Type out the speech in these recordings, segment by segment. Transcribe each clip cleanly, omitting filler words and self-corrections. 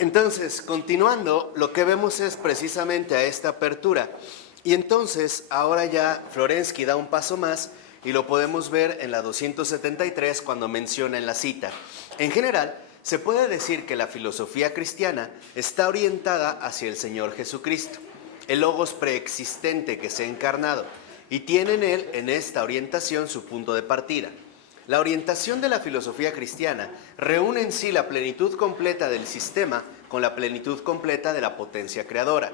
Entonces, continuando, lo que vemos es precisamente a esta apertura. Y entonces, ahora ya Florensky da un paso más y lo podemos ver en la 273 cuando menciona en la cita. En general, se puede decir que la filosofía cristiana está orientada hacia el Señor Jesucristo, el logos preexistente que se ha encarnado, y tiene en él, en esta orientación, su punto de partida. La orientación de la filosofía cristiana reúne en sí la plenitud completa del sistema con la plenitud completa de la potencia creadora.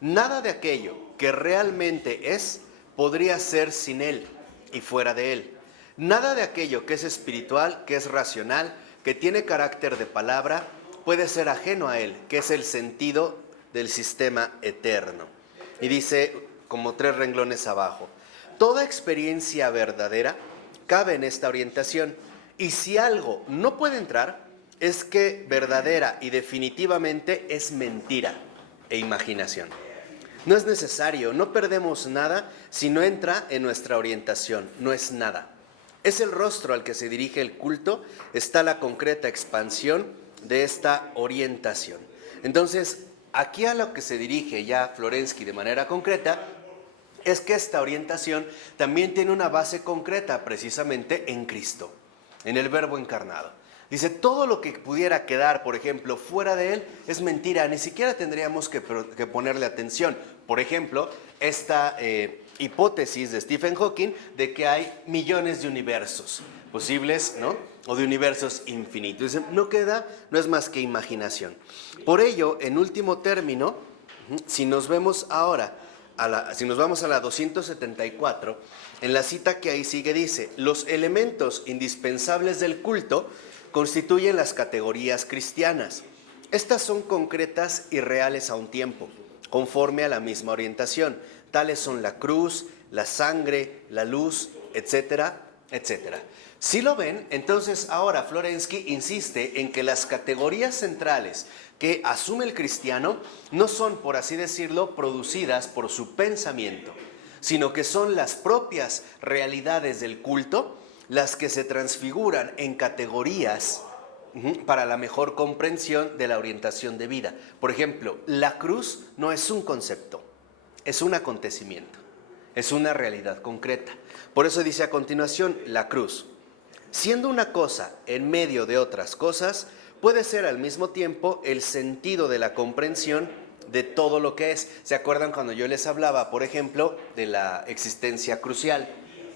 Nada de aquello que realmente es podría ser sin él y fuera de él. Nada de aquello que es espiritual, que es racional, que tiene carácter de palabra, puede ser ajeno a él, que es el sentido del sistema eterno. Y dice, como 3 renglones abajo, toda experiencia verdadera cabe en esta orientación, y si algo no puede entrar, es que verdadera y definitivamente es mentira e imaginación. No es necesario, no perdemos nada si no entra en nuestra orientación, no es nada. Es el rostro al que se dirige el culto, está la concreta expansión de esta orientación. Entonces, aquí a lo que se dirige ya Florensky de manera concreta es que esta orientación también tiene una base concreta precisamente en Cristo, en el Verbo encarnado. Dice, todo lo que pudiera quedar, por ejemplo, fuera de él es mentira, ni siquiera tendríamos que ponerle atención. Por ejemplo, esta hipótesis de Stephen Hawking de que hay millones de universos posibles, ¿no? O de universos infinitos. Dice, no queda, no es más que imaginación. Por ello, en último término, si nos vemos ahora, si nos vamos a la 274, en la cita que ahí sigue dice, los elementos indispensables del culto constituyen las categorías cristianas. Estas son concretas y reales a un tiempo, conforme a la misma orientación. Tales son la cruz, la sangre, la luz, etcétera, etcétera. Si lo ven, entonces ahora Florensky insiste en que las categorías centrales que asume el cristiano no son, por así decirlo, producidas por su pensamiento, sino que son las propias realidades del culto las que se transfiguran en categorías para la mejor comprensión de la orientación de vida. Por ejemplo, la cruz no es un concepto, es un acontecimiento, es una realidad concreta. Por eso dice a continuación, la cruz, siendo una cosa en medio de otras cosas, puede ser al mismo tiempo el sentido de la comprensión de todo lo que es. ¿Se acuerdan cuando yo les hablaba, por ejemplo, de la existencia crucial,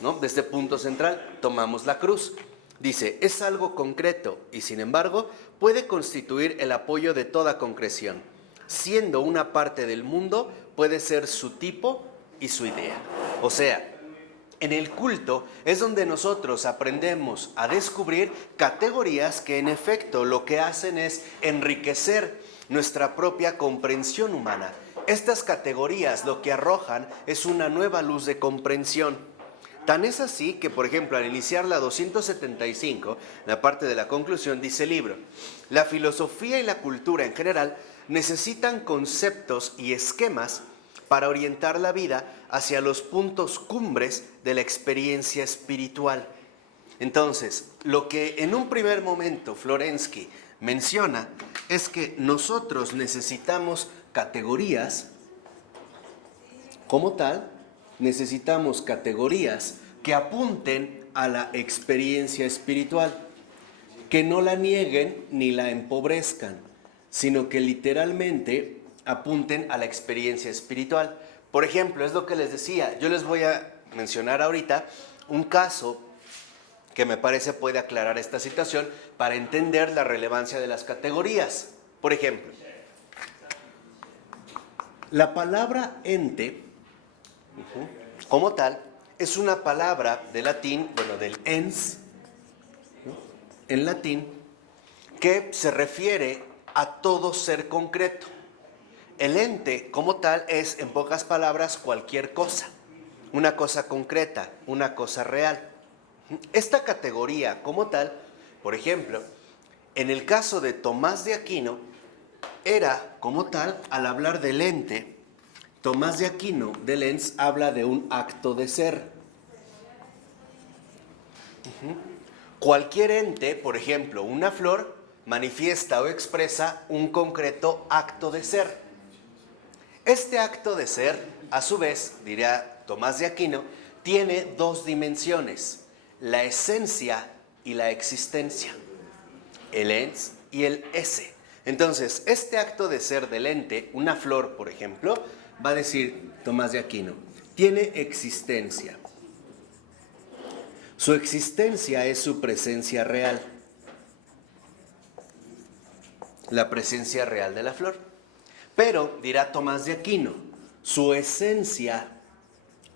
¿no? De este punto central, tomamos la cruz. Dice, es algo concreto y sin embargo puede constituir el apoyo de toda concreción. Siendo una parte del mundo, puede ser su tipo y su idea. O sea, en el culto es donde nosotros aprendemos a descubrir categorías que en efecto lo que hacen es enriquecer nuestra propia comprensión humana. Estas categorías lo que arrojan es una nueva luz de comprensión. Tan es así que, por ejemplo, al iniciar la 275, la parte de la conclusión dice el libro, la filosofía y la cultura en general necesitan conceptos y esquemas para orientar la vida hacia los puntos cumbres de la experiencia espiritual. Entonces, lo que en un primer momento Florensky menciona es que nosotros necesitamos categorías, como tal, necesitamos categorías que apunten a la experiencia espiritual, que no la nieguen ni la empobrezcan, sino que literalmente apunten a la experiencia espiritual. Por ejemplo, es lo que les decía, yo les voy a mencionar ahorita un caso que me parece puede aclarar esta situación para entender la relevancia de las categorías. Por ejemplo, la palabra ente, como tal, es una palabra de latín, bueno, del ens, en latín, que se refiere a todo ser concreto. El ente, como tal, es, en pocas palabras, cualquier cosa, una cosa concreta, una cosa real. Esta categoría, como tal, por ejemplo, en el caso de Tomás de Aquino, era, como tal, al hablar del ente, Tomás de Aquino, del ens, habla de un acto de ser. Cualquier ente, por ejemplo, una flor, manifiesta o expresa un concreto acto de ser. Este acto de ser, a su vez, diría Tomás de Aquino, tiene dos dimensiones, la esencia y la existencia, el ens y el esse. Entonces, este acto de ser del ente, una flor, por ejemplo, va a decir Tomás de Aquino, tiene existencia. Su existencia es su presencia real, la presencia real de la flor. Pero, dirá Tomás de Aquino, su esencia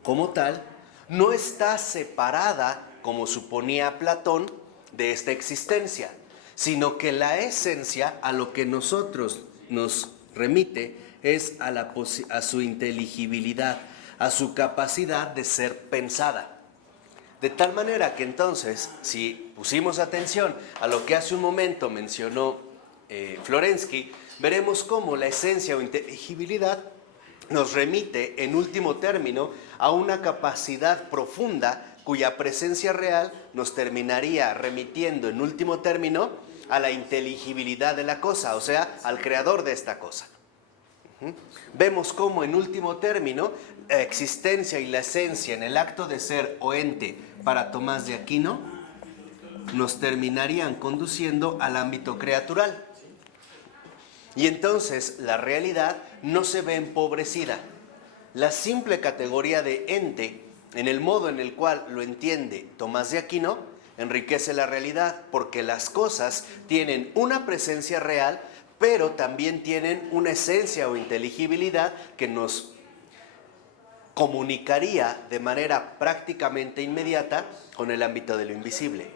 como tal no está separada, como suponía Platón, de esta existencia, sino que la esencia a lo que nosotros nos remite es a su inteligibilidad, a su capacidad de ser pensada. De tal manera que entonces, si pusimos atención a lo que hace un momento mencionó Florensky, veremos cómo la esencia o inteligibilidad nos remite, en último término, a una capacidad profunda cuya presencia real nos terminaría remitiendo, en último término, a la inteligibilidad de la cosa, o sea, al creador de esta cosa. Vemos cómo, en último término, la existencia y la esencia en el acto de ser o ente para Tomás de Aquino nos terminarían conduciendo al ámbito creatural. Y entonces la realidad no se ve empobrecida. La simple categoría de ente, en el modo en el cual lo entiende Tomás de Aquino, enriquece la realidad, porque las cosas tienen una presencia real, pero también tienen una esencia o inteligibilidad que nos comunicaría de manera prácticamente inmediata con el ámbito de lo invisible.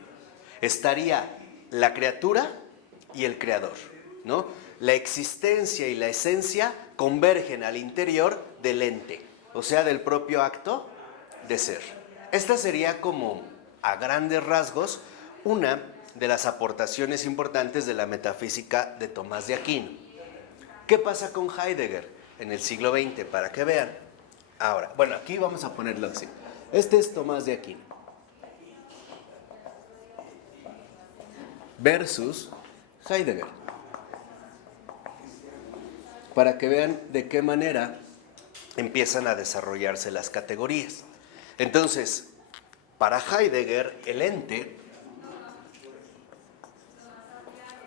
Estaría la criatura y el creador, ¿no? La existencia y la esencia convergen al interior del ente, o sea, del propio acto de ser. Esta sería como, a grandes rasgos, una de las aportaciones importantes de la metafísica de Tomás de Aquino. ¿Qué pasa con Heidegger en el siglo XX? Para que vean. Ahora, bueno, aquí vamos a ponerlo así. Este es Tomás de Aquino versus Heidegger, para que vean de qué manera empiezan a desarrollarse las categorías. Entonces, para Heidegger, el ente,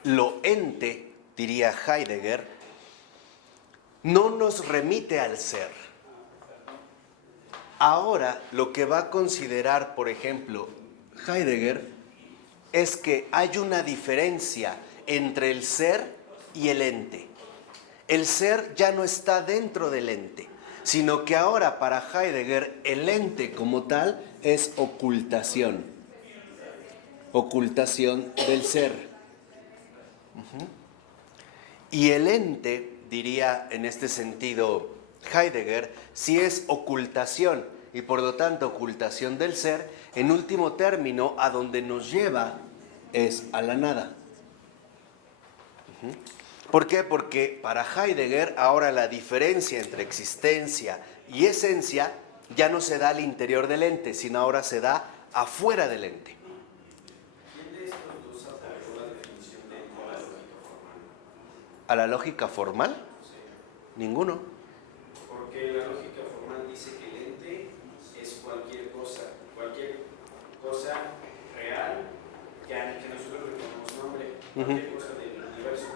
lo ente, diría Heidegger, no nos remite al ser. Ahora, lo que va a considerar, por ejemplo, Heidegger, es que hay una diferencia entre el ser y el ente. El ser ya no está dentro del ente, sino que ahora para Heidegger el ente como tal es ocultación. Ocultación del ser. Y el ente, diría en este sentido Heidegger, si es ocultación y por lo tanto ocultación del ser, en último término a donde nos lleva es a la nada. ¿Por qué? Porque para Heidegger ahora la diferencia entre existencia y esencia ya no se da al interior del ente, sino ahora se da afuera del ente. ¿Quién de estos dos aportó la definición de la lógica formal? ¿A la lógica formal? Sí. Ninguno. Porque la lógica formal dice que el ente es cualquier cosa real que nosotros le ponemos nombre, cualquier cosa del universo.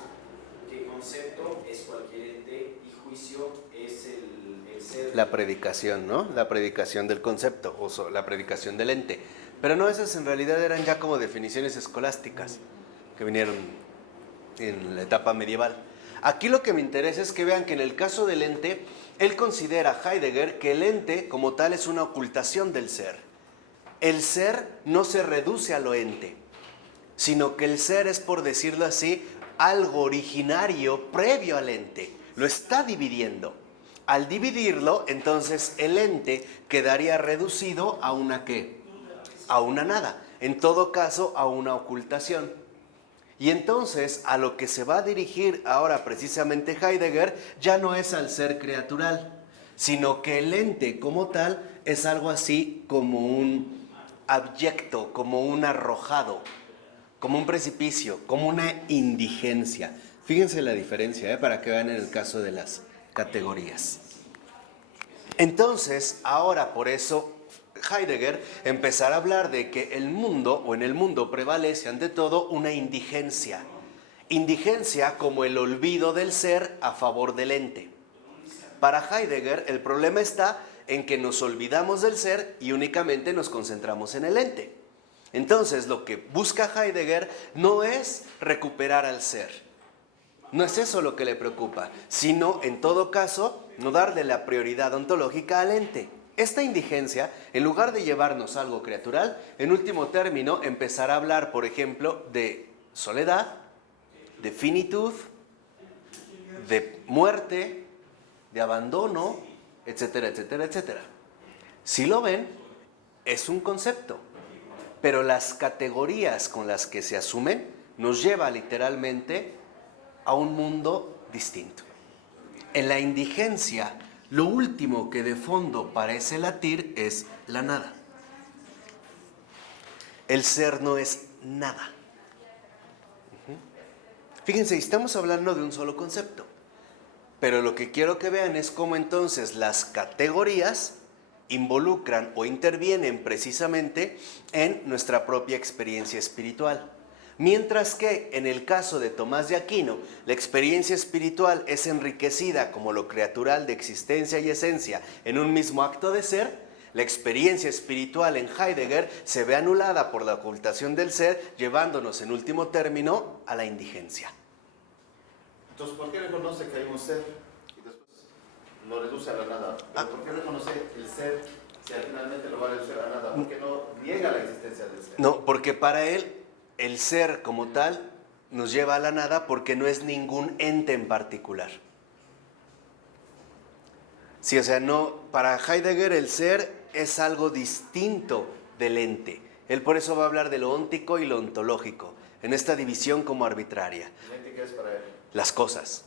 Que concepto es cualquier ente y juicio es el ser. La predicación, ¿no? La predicación del concepto, o la predicación del ente. Pero no, esas en realidad eran ya como definiciones escolásticas que vinieron en la etapa medieval. Aquí lo que me interesa es que vean que en el caso del ente, él considera, Heidegger, que el ente como tal es una ocultación del ser. El ser no se reduce a lo ente, sino que el ser es, por decirlo así, algo originario previo al ente. Lo está dividiendo. Al dividirlo, entonces el ente quedaría reducido a una ¿qué? A una nada. En todo caso, a una ocultación. Y entonces, a lo que se va a dirigir ahora precisamente Heidegger, ya no es al ser creatural, sino que el ente como tal es algo así como un abyecto, como un arrojado, como un precipicio, como una indigencia. Fíjense la diferencia, para que vean en el caso de las categorías. Entonces, ahora por eso Heidegger empezará a hablar de que el mundo, o en el mundo prevalece ante todo una indigencia. Indigencia como el olvido del ser a favor del ente. Para Heidegger, el problema está en que nos olvidamos del ser y únicamente nos concentramos en el ente. Entonces, lo que busca Heidegger no es recuperar al ser. No es eso lo que le preocupa, sino, en todo caso, no darle la prioridad ontológica al ente. Esta indigencia, en lugar de llevarnos a algo creatural, en último término, empezará a hablar, por ejemplo, de soledad, de finitud, de muerte, de abandono, etcétera, etcétera, etcétera. Si lo ven, es un concepto, pero las categorías con las que se asumen nos lleva literalmente a un mundo distinto. En la indigencia, lo último que de fondo parece latir es la nada. El ser no es nada. Fíjense, estamos hablando de un solo concepto, pero lo que quiero que vean es cómo entonces las categorías involucran o intervienen precisamente en nuestra propia experiencia espiritual. Mientras que en el caso de Tomás de Aquino, la experiencia espiritual es enriquecida como lo creatural de existencia y esencia en un mismo acto de ser, la experiencia espiritual en Heidegger se ve anulada por la ocultación del ser, llevándonos en último término a la indigencia. Entonces, ¿por qué reconoce que hay un ser y después lo reduce a la nada? ¿Por qué reconoce el ser si finalmente lo va a reducir a la nada? ¿Por qué no niega la existencia del ser? No, porque para él el ser como tal nos lleva a la nada porque no es ningún ente en particular. Sí, o sea, no, para Heidegger el ser es algo distinto del ente. Él por eso va a hablar de lo óntico y lo ontológico, en esta división como arbitraria. ¿El ente qué es para él? Las cosas.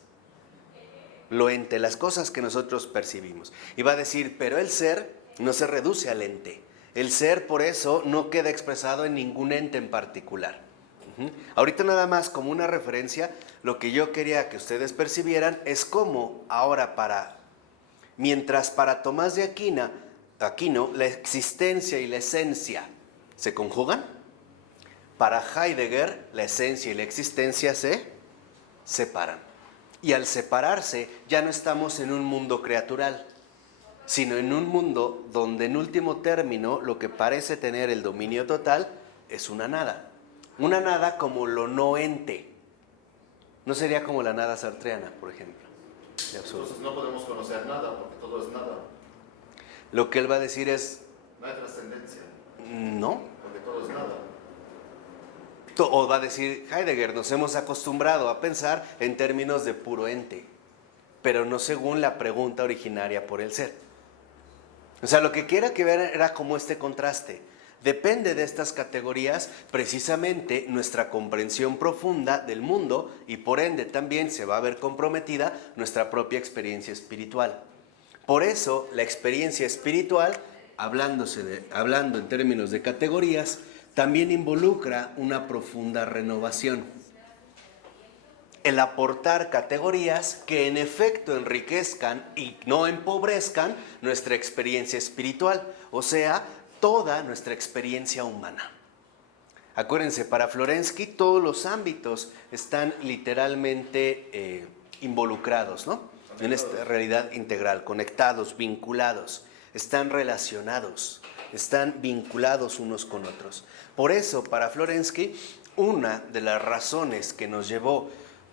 Lo ente, las cosas que nosotros percibimos. Y va a decir, pero el ser no se reduce al ente. El ser, por eso, no queda expresado en ningún ente en particular. Ahorita nada más como una referencia, lo que yo quería que ustedes percibieran es cómo ahora mientras para Tomás de Aquino, la existencia y la esencia se conjugan, para Heidegger la esencia y la existencia se separan. Y al separarse ya no estamos en un mundo creatural, sino en un mundo donde en último término lo que parece tener el dominio total es una nada. Una nada como lo no ente. No sería como la nada sartreana, por ejemplo. De absurdo. Entonces no podemos conocer nada porque todo es nada. Lo que él va a decir es, No hay trascendencia no. porque todo es nada. O va a decir Heidegger, nos hemos acostumbrado a pensar en términos de puro ente, pero no según la pregunta originaria por el ser. O sea, lo que quiera que vean era como este contraste. Depende de estas categorías precisamente nuestra comprensión profunda del mundo y por ende también se va a ver comprometida nuestra propia experiencia espiritual. Por eso la experiencia espiritual, hablando en términos de categorías, también involucra una profunda renovación. El aportar categorías que en efecto enriquezcan y no empobrezcan nuestra experiencia espiritual, o sea, toda nuestra experiencia humana. Acuérdense, para Florensky todos los ámbitos están literalmente involucrados, ¿no? En esta realidad integral, conectados, vinculados, están relacionados, están vinculados unos con otros. Por eso, para Florensky, una de las razones que nos llevó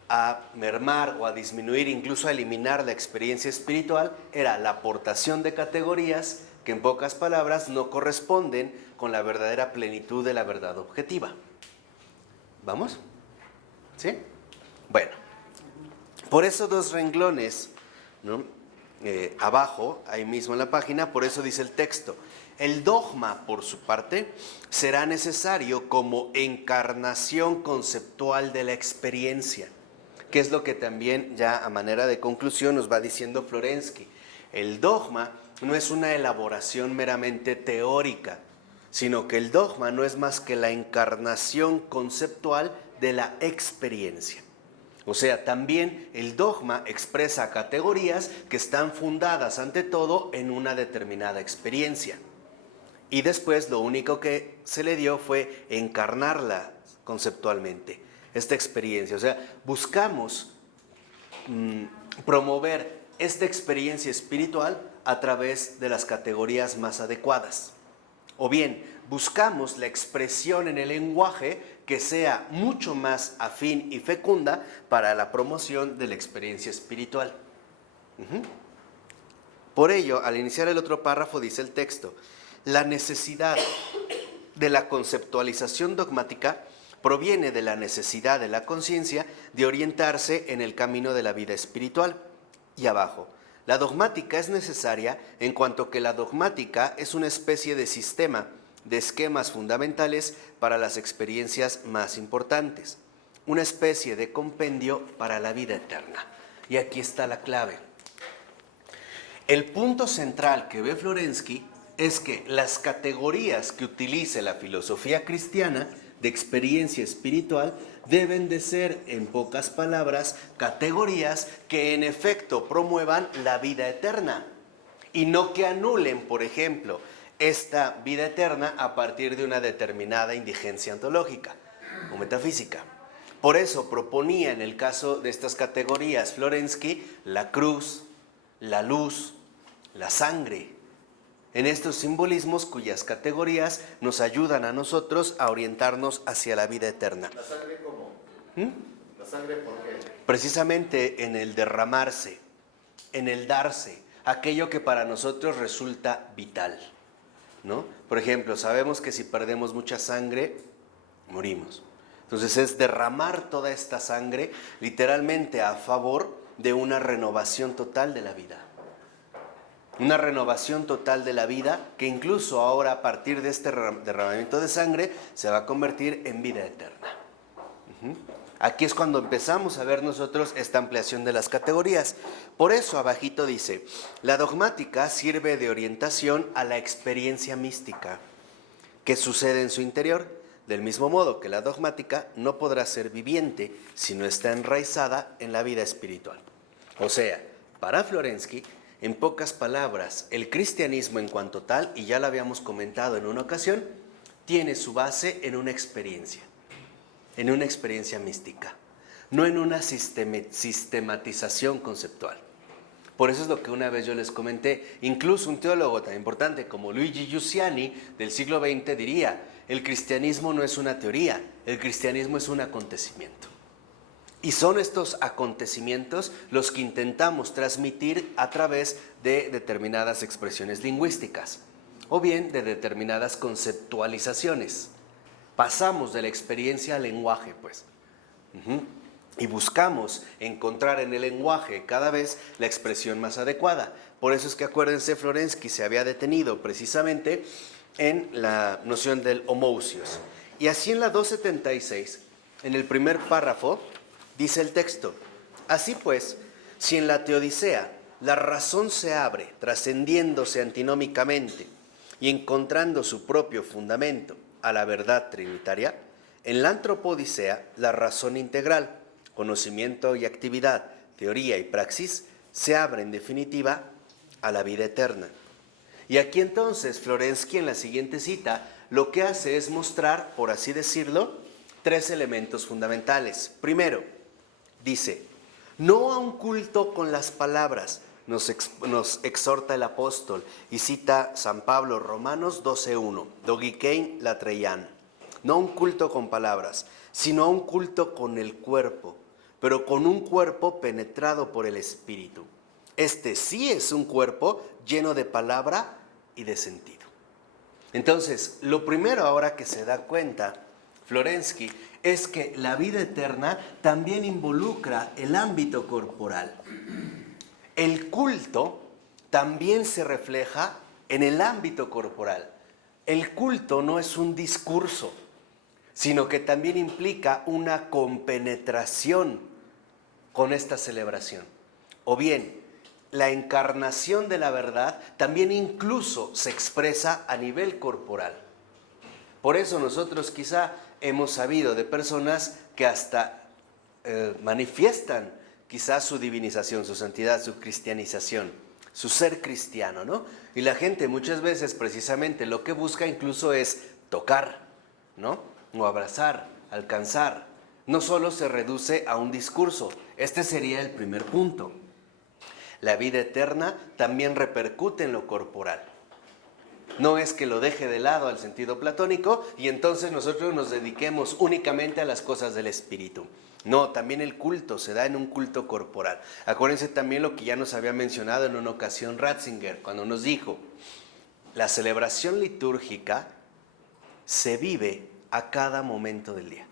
a mermar o a disminuir, incluso a eliminar la experiencia espiritual, era la aportación de categorías que en pocas palabras no corresponden con la verdadera plenitud de la verdad objetiva. ¿Vamos? ¿Sí? Bueno, por eso dos renglones, ¿no? Abajo, ahí mismo en la página, por eso dice el texto, el dogma, por su parte, será necesario como encarnación conceptual de la experiencia, que es lo que también ya a manera de conclusión nos va diciendo Florensky. El dogma no es una elaboración meramente teórica, sino que el dogma no es más que la encarnación conceptual de la experiencia. O sea, también el dogma expresa categorías que están fundadas ante todo en una determinada experiencia. Y después lo único que se le dio fue encarnarla conceptualmente, esta experiencia. O sea, buscamos promover esta experiencia espiritual a través de las categorías más adecuadas. O bien, buscamos la expresión en el lenguaje que sea mucho más afín y fecunda para la promoción de la experiencia espiritual. Por ello, al iniciar el otro párrafo dice el texto: la necesidad de la conceptualización dogmática proviene de la necesidad de la conciencia de orientarse en el camino de la vida espiritual. Y abajo, la dogmática es necesaria en cuanto que la dogmática es una especie de sistema de esquemas fundamentales para las experiencias más importantes, una especie de compendio para la vida eterna. Y aquí está la clave. El punto central que ve Florensky es que las categorías que utilice la filosofía cristiana de experiencia espiritual deben de ser, en pocas palabras, categorías que en efecto promuevan la vida eterna y no que anulen, por ejemplo, esta vida eterna a partir de una determinada indigencia ontológica o metafísica. Por eso proponía en el caso de estas categorías Florensky la cruz, la luz, la sangre, en estos simbolismos cuyas categorías nos ayudan a nosotros a orientarnos hacia la vida eterna. ¿La sangre cómo? ¿La sangre por qué? Precisamente en el derramarse, en el darse, aquello que para nosotros resulta vital, ¿no? Por ejemplo, sabemos que si perdemos mucha sangre, morimos. Entonces es derramar toda esta sangre literalmente a favor de una renovación total de la vida. Una renovación total de la vida que incluso ahora a partir de este derramamiento de sangre se va a convertir en vida eterna. Aquí es cuando empezamos a ver nosotros esta ampliación de las categorías. Por eso abajito dice, la dogmática sirve de orientación a la experiencia mística que sucede en su interior, del mismo modo que la dogmática no podrá ser viviente si no está enraizada en la vida espiritual. O sea, para Florensky, en pocas palabras, el cristianismo en cuanto tal, y ya lo habíamos comentado en una ocasión, tiene su base en una experiencia mística, no en una sistematización conceptual. Por eso es lo que una vez yo les comenté, incluso un teólogo tan importante como Luigi Giussiani del siglo XX diría, el cristianismo no es una teoría, el cristianismo es un acontecimiento. Y son estos acontecimientos los que intentamos transmitir a través de determinadas expresiones lingüísticas o bien de determinadas conceptualizaciones. Pasamos de la experiencia al lenguaje, pues. Y buscamos encontrar en el lenguaje cada vez la expresión más adecuada. Por eso es que acuérdense, Florensky se había detenido precisamente en la noción del homousios. Y así en la 276, en el primer párrafo, dice el texto, así pues, si en la teodicea la razón se abre, trascendiéndose antinómicamente y encontrando su propio fundamento a la verdad trinitaria, en la antropodicea la razón integral, conocimiento y actividad, teoría y praxis, se abre en definitiva a la vida eterna. Y aquí entonces Florensky en la siguiente cita lo que hace es mostrar, por así decirlo, tres elementos fundamentales. Primero, dice, no a un culto con las palabras, nos exhorta el apóstol y cita San Pablo, Romanos 12:1, dogikein latreian, no un culto con palabras, sino a un culto con el cuerpo, pero con un cuerpo penetrado por el Espíritu. Este sí es un cuerpo lleno de palabra y de sentido. Entonces, lo primero ahora que se da cuenta Florensky es que la vida eterna también involucra el ámbito corporal. El culto también se refleja en el ámbito corporal. El culto no es un discurso, sino que también implica una compenetración con esta celebración. O bien, la encarnación de la verdad también incluso se expresa a nivel corporal. Por eso nosotros quizá hemos sabido de personas que hasta manifiestan quizás su divinización, su santidad, su cristianización, su ser cristiano, ¿no? Y la gente muchas veces precisamente lo que busca incluso es tocar, ¿no? O abrazar, alcanzar. No solo se reduce a un discurso. Este sería el primer punto. La vida eterna también repercute en lo corporal. No es que lo deje de lado al sentido platónico y entonces nosotros nos dediquemos únicamente a las cosas del espíritu. No, también el culto se da en un culto corporal. Acuérdense también lo que ya nos había mencionado en una ocasión Ratzinger, cuando nos dijo, la celebración litúrgica se vive a cada momento del día.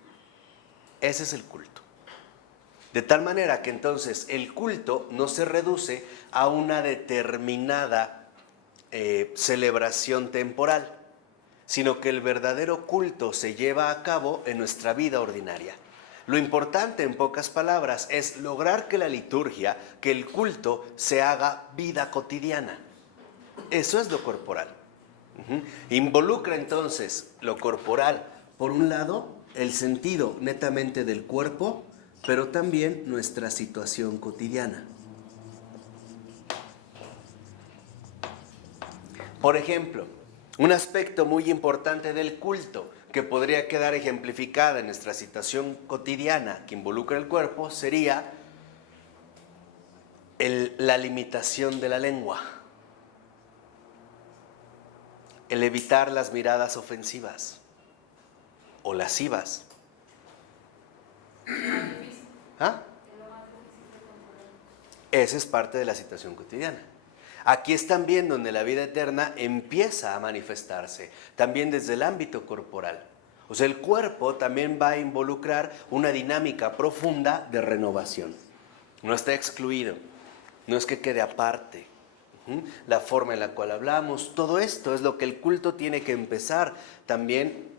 Ese es el culto. De tal manera que entonces el culto no se reduce a una determinada celebración temporal, sino que el verdadero culto se lleva a cabo en nuestra vida ordinaria. Lo importante, en pocas palabras, es lograr que la liturgia, que el culto se haga vida cotidiana. Eso es lo corporal. Involucra entonces lo corporal, por un lado, el sentido netamente del cuerpo, pero también nuestra situación cotidiana. Por ejemplo, un aspecto muy importante del culto que podría quedar ejemplificada en nuestra situación cotidiana que involucra el cuerpo sería la limitación de la lengua, el evitar las miradas ofensivas o lascivas. ¿Ah? Esa es parte de la situación cotidiana. Aquí es también donde la vida eterna empieza a manifestarse, también desde el ámbito corporal. O sea, el cuerpo también va a involucrar una dinámica profunda de renovación. No está excluido, no es que quede aparte. La forma en la cual hablamos, todo esto es lo que el culto tiene que empezar también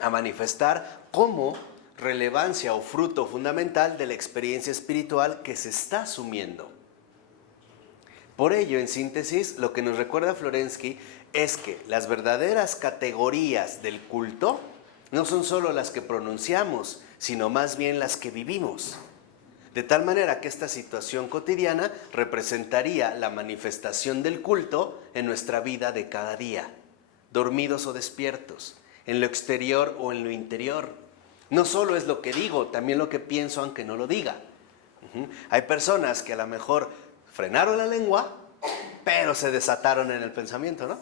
a manifestar como relevancia o fruto fundamental de la experiencia espiritual que se está asumiendo. Por ello, en síntesis, lo que nos recuerda Florensky es que las verdaderas categorías del culto no son solo las que pronunciamos, sino más bien las que vivimos. De tal manera que esta situación cotidiana representaría la manifestación del culto en nuestra vida de cada día, dormidos o despiertos, en lo exterior o en lo interior. No solo es lo que digo, también lo que pienso aunque no lo diga. Hay personas que a lo mejor frenaron la lengua, pero se desataron en el pensamiento, ¿no?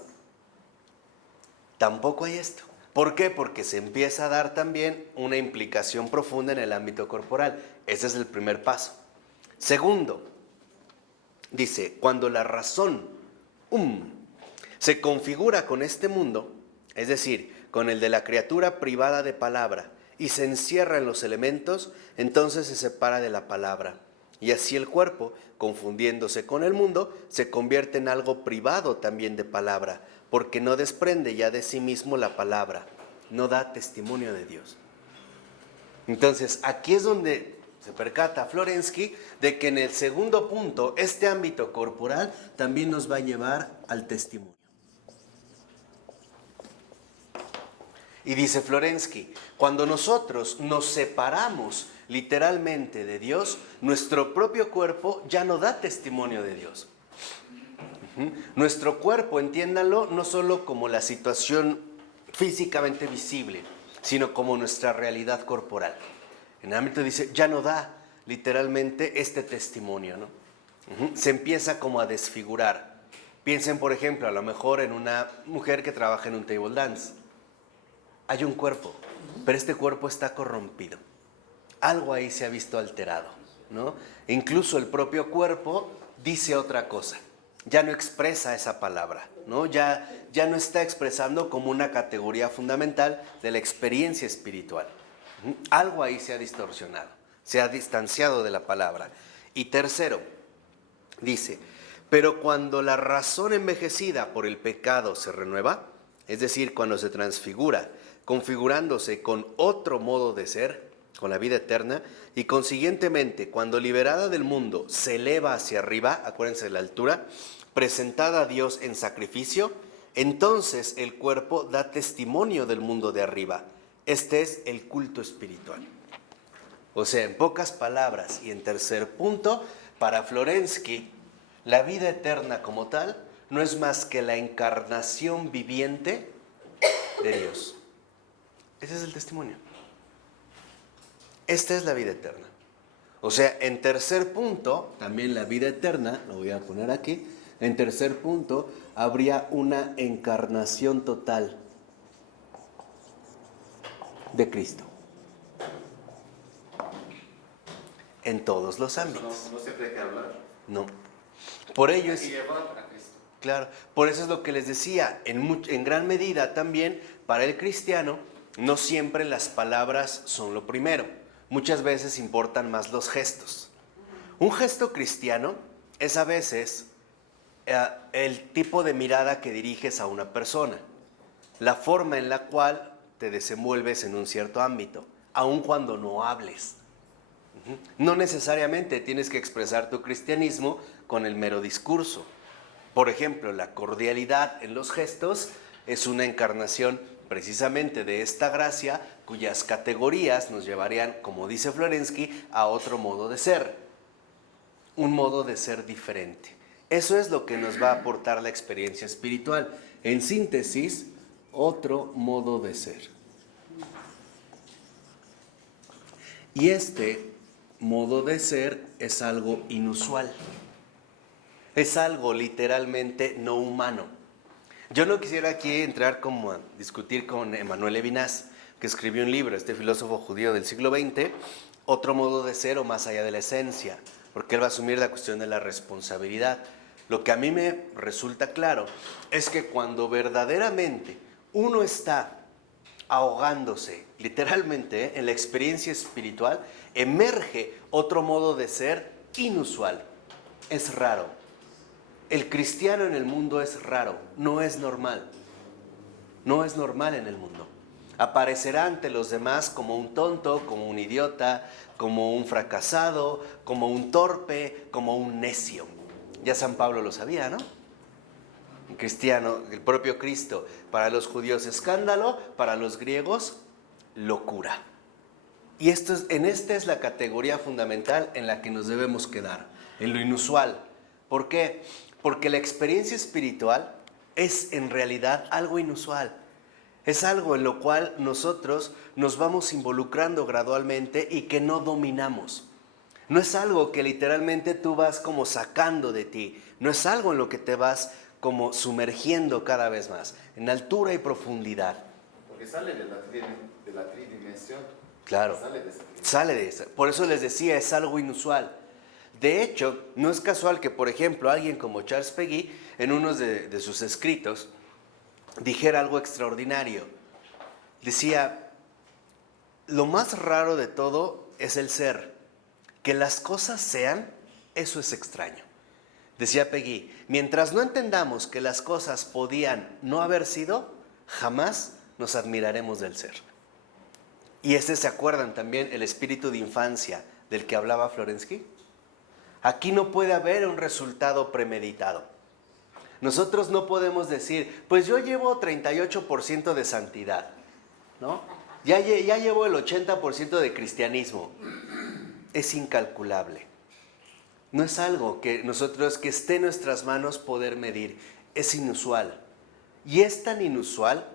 Tampoco hay esto. ¿Por qué? Porque se empieza a dar también una implicación profunda en el ámbito corporal. Ese es el primer paso. Segundo, dice, cuando la razón se configura con este mundo, es decir, con el de la criatura privada de palabra, y se encierra en los elementos, entonces se separa de la palabra. Y así el cuerpo, confundiéndose con el mundo, se convierte en algo privado también de palabra, porque no desprende ya de sí mismo la palabra, no da testimonio de Dios. Entonces, aquí es donde se percata Florensky de que en el segundo punto, este ámbito corporal también nos va a llevar al testimonio. Y dice Florensky, cuando nosotros nos separamos literalmente de Dios, nuestro propio cuerpo ya no da testimonio de Dios. Nuestro cuerpo, entiéndanlo, no solo como la situación físicamente visible, sino como nuestra realidad corporal. En el ámbito dice, ya no da literalmente este testimonio, ¿no? Se empieza como a desfigurar. Piensen, por ejemplo, a lo mejor en una mujer que trabaja en un table dance. Hay un cuerpo, pero este cuerpo está corrompido. Algo ahí se ha visto alterado, ¿no? Incluso el propio cuerpo dice otra cosa. Ya no expresa esa palabra, ¿no? Ya no está expresando como una categoría fundamental de la experiencia espiritual. Algo ahí se ha distorsionado, se ha distanciado de la palabra. Y tercero, dice, pero cuando la razón envejecida por el pecado se renueva, es decir, cuando se transfigura, configurándose con otro modo de ser, con la vida eterna, y consiguientemente, cuando liberada del mundo se eleva hacia arriba, acuérdense de la altura, presentada a Dios en sacrificio, entonces el cuerpo da testimonio del mundo de arriba. Este es el culto espiritual. O sea, en pocas palabras y en tercer punto, para Florensky, la vida eterna como tal no es más que la encarnación viviente de Dios. Ese es el testimonio. Esta es la vida eterna. O sea, en tercer punto, también la vida eterna, lo voy a poner aquí, en tercer punto, habría una encarnación total de Cristo. En todos los ámbitos. No siempre hay que hablar. No. Por ello es... Y llevar a Cristo. Claro, por eso es lo que les decía, en gran medida también para el cristiano, no siempre las palabras son lo primero. Muchas veces importan más los gestos. Un gesto cristiano es a veces el tipo de mirada que diriges a una persona, la forma en la cual te desenvuelves en un cierto ámbito, aun cuando no hables. No necesariamente tienes que expresar tu cristianismo con el mero discurso. Por ejemplo, la cordialidad en los gestos es una encarnación precisamente de esta gracia, cuyas categorías nos llevarían, como dice Florensky, a otro modo de ser. Un modo de ser diferente. Eso es lo que nos va a aportar la experiencia espiritual. En síntesis, otro modo de ser. Y este modo de ser es algo inusual. Es algo literalmente no humano. Yo no quisiera aquí entrar como a discutir con Emmanuel Levinas, que escribió un libro, este filósofo judío del siglo XX, otro modo de ser o más allá de la esencia, porque él va a asumir la cuestión de la responsabilidad. Lo que a mí me resulta claro es que cuando verdaderamente uno está ahogándose, literalmente, en la experiencia espiritual, emerge otro modo de ser inusual. Es raro. El cristiano en el mundo es raro, no es normal. No es normal en el mundo. Aparecerá ante los demás como un tonto, como un idiota, como un fracasado, como un torpe, como un necio. Ya San Pablo lo sabía, ¿no? Un cristiano, el propio Cristo, para los judíos escándalo, para los griegos locura. Y en esta es la categoría fundamental en la que nos debemos quedar, en lo inusual. ¿Por qué? Porque la experiencia espiritual es en realidad algo inusual. Es algo en lo cual nosotros nos vamos involucrando gradualmente y que no dominamos. No es algo que literalmente tú vas como sacando de ti. No es algo en lo que te vas como sumergiendo cada vez más, en altura y profundidad. Porque sale de la tridimensión. Claro, sale de esa. Por eso les decía, es algo inusual. De hecho, no es casual que, por ejemplo, alguien como Charles Péguy, en uno de sus escritos, dijera algo extraordinario. Decía, lo más raro de todo es el ser. Que las cosas sean, eso es extraño. Decía Péguy, mientras no entendamos que las cosas podían no haber sido, jamás nos admiraremos del ser. Y ¿se acuerdan también el espíritu de infancia del que hablaba Florensky? Aquí no puede haber un resultado premeditado. Nosotros no podemos decir, pues yo llevo 38% de santidad, ¿no? Ya llevo el 80% de cristianismo. Es incalculable. No es algo que que esté en nuestras manos poder medir. Es inusual. Y es tan inusual,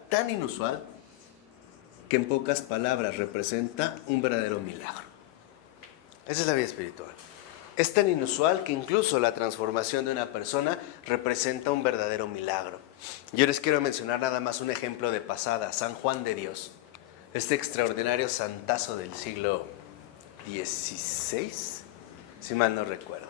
que en pocas palabras representa un verdadero milagro. Esa es la vida espiritual. Es tan inusual que incluso la transformación de una persona representa un verdadero milagro. Yo les quiero mencionar nada más un ejemplo de pasada, San Juan de Dios, este extraordinario santazo del siglo XVI, si mal no recuerdo,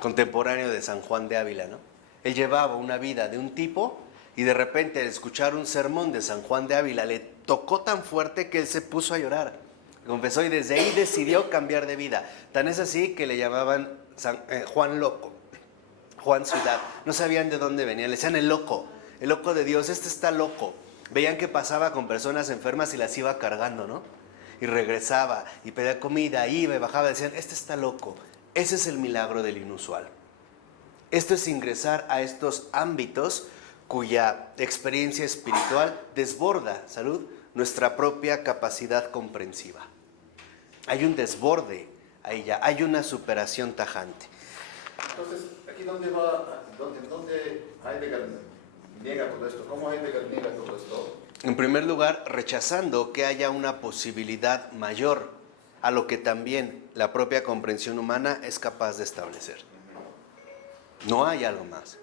contemporáneo de San Juan de Ávila, ¿no? Él llevaba una vida de un tipo y de repente al escuchar un sermón de San Juan de Ávila le tocó tan fuerte que él se puso a llorar. Confesó y desde ahí decidió cambiar de vida. Tan es así que le llamaban Juan Loco, Juan Ciudad. No sabían de dónde venía, le decían el loco de Dios, este está loco. Veían que pasaba con personas enfermas y las iba cargando, ¿no? Y regresaba y pedía comida, iba y bajaba, decían, este está loco. Ese es el milagro del inusual. Esto es ingresar a estos ámbitos cuya experiencia espiritual desborda, salud, nuestra propia capacidad comprensiva. Hay un desborde ahí ya, hay una superación tajante. Entonces, ¿aquí dónde va? ¿Dónde Heidegger niega todo esto? ¿Cómo Heidegger niega todo esto? En primer lugar, rechazando que haya una posibilidad mayor a lo que también la propia comprensión humana es capaz de establecer. No hay algo más.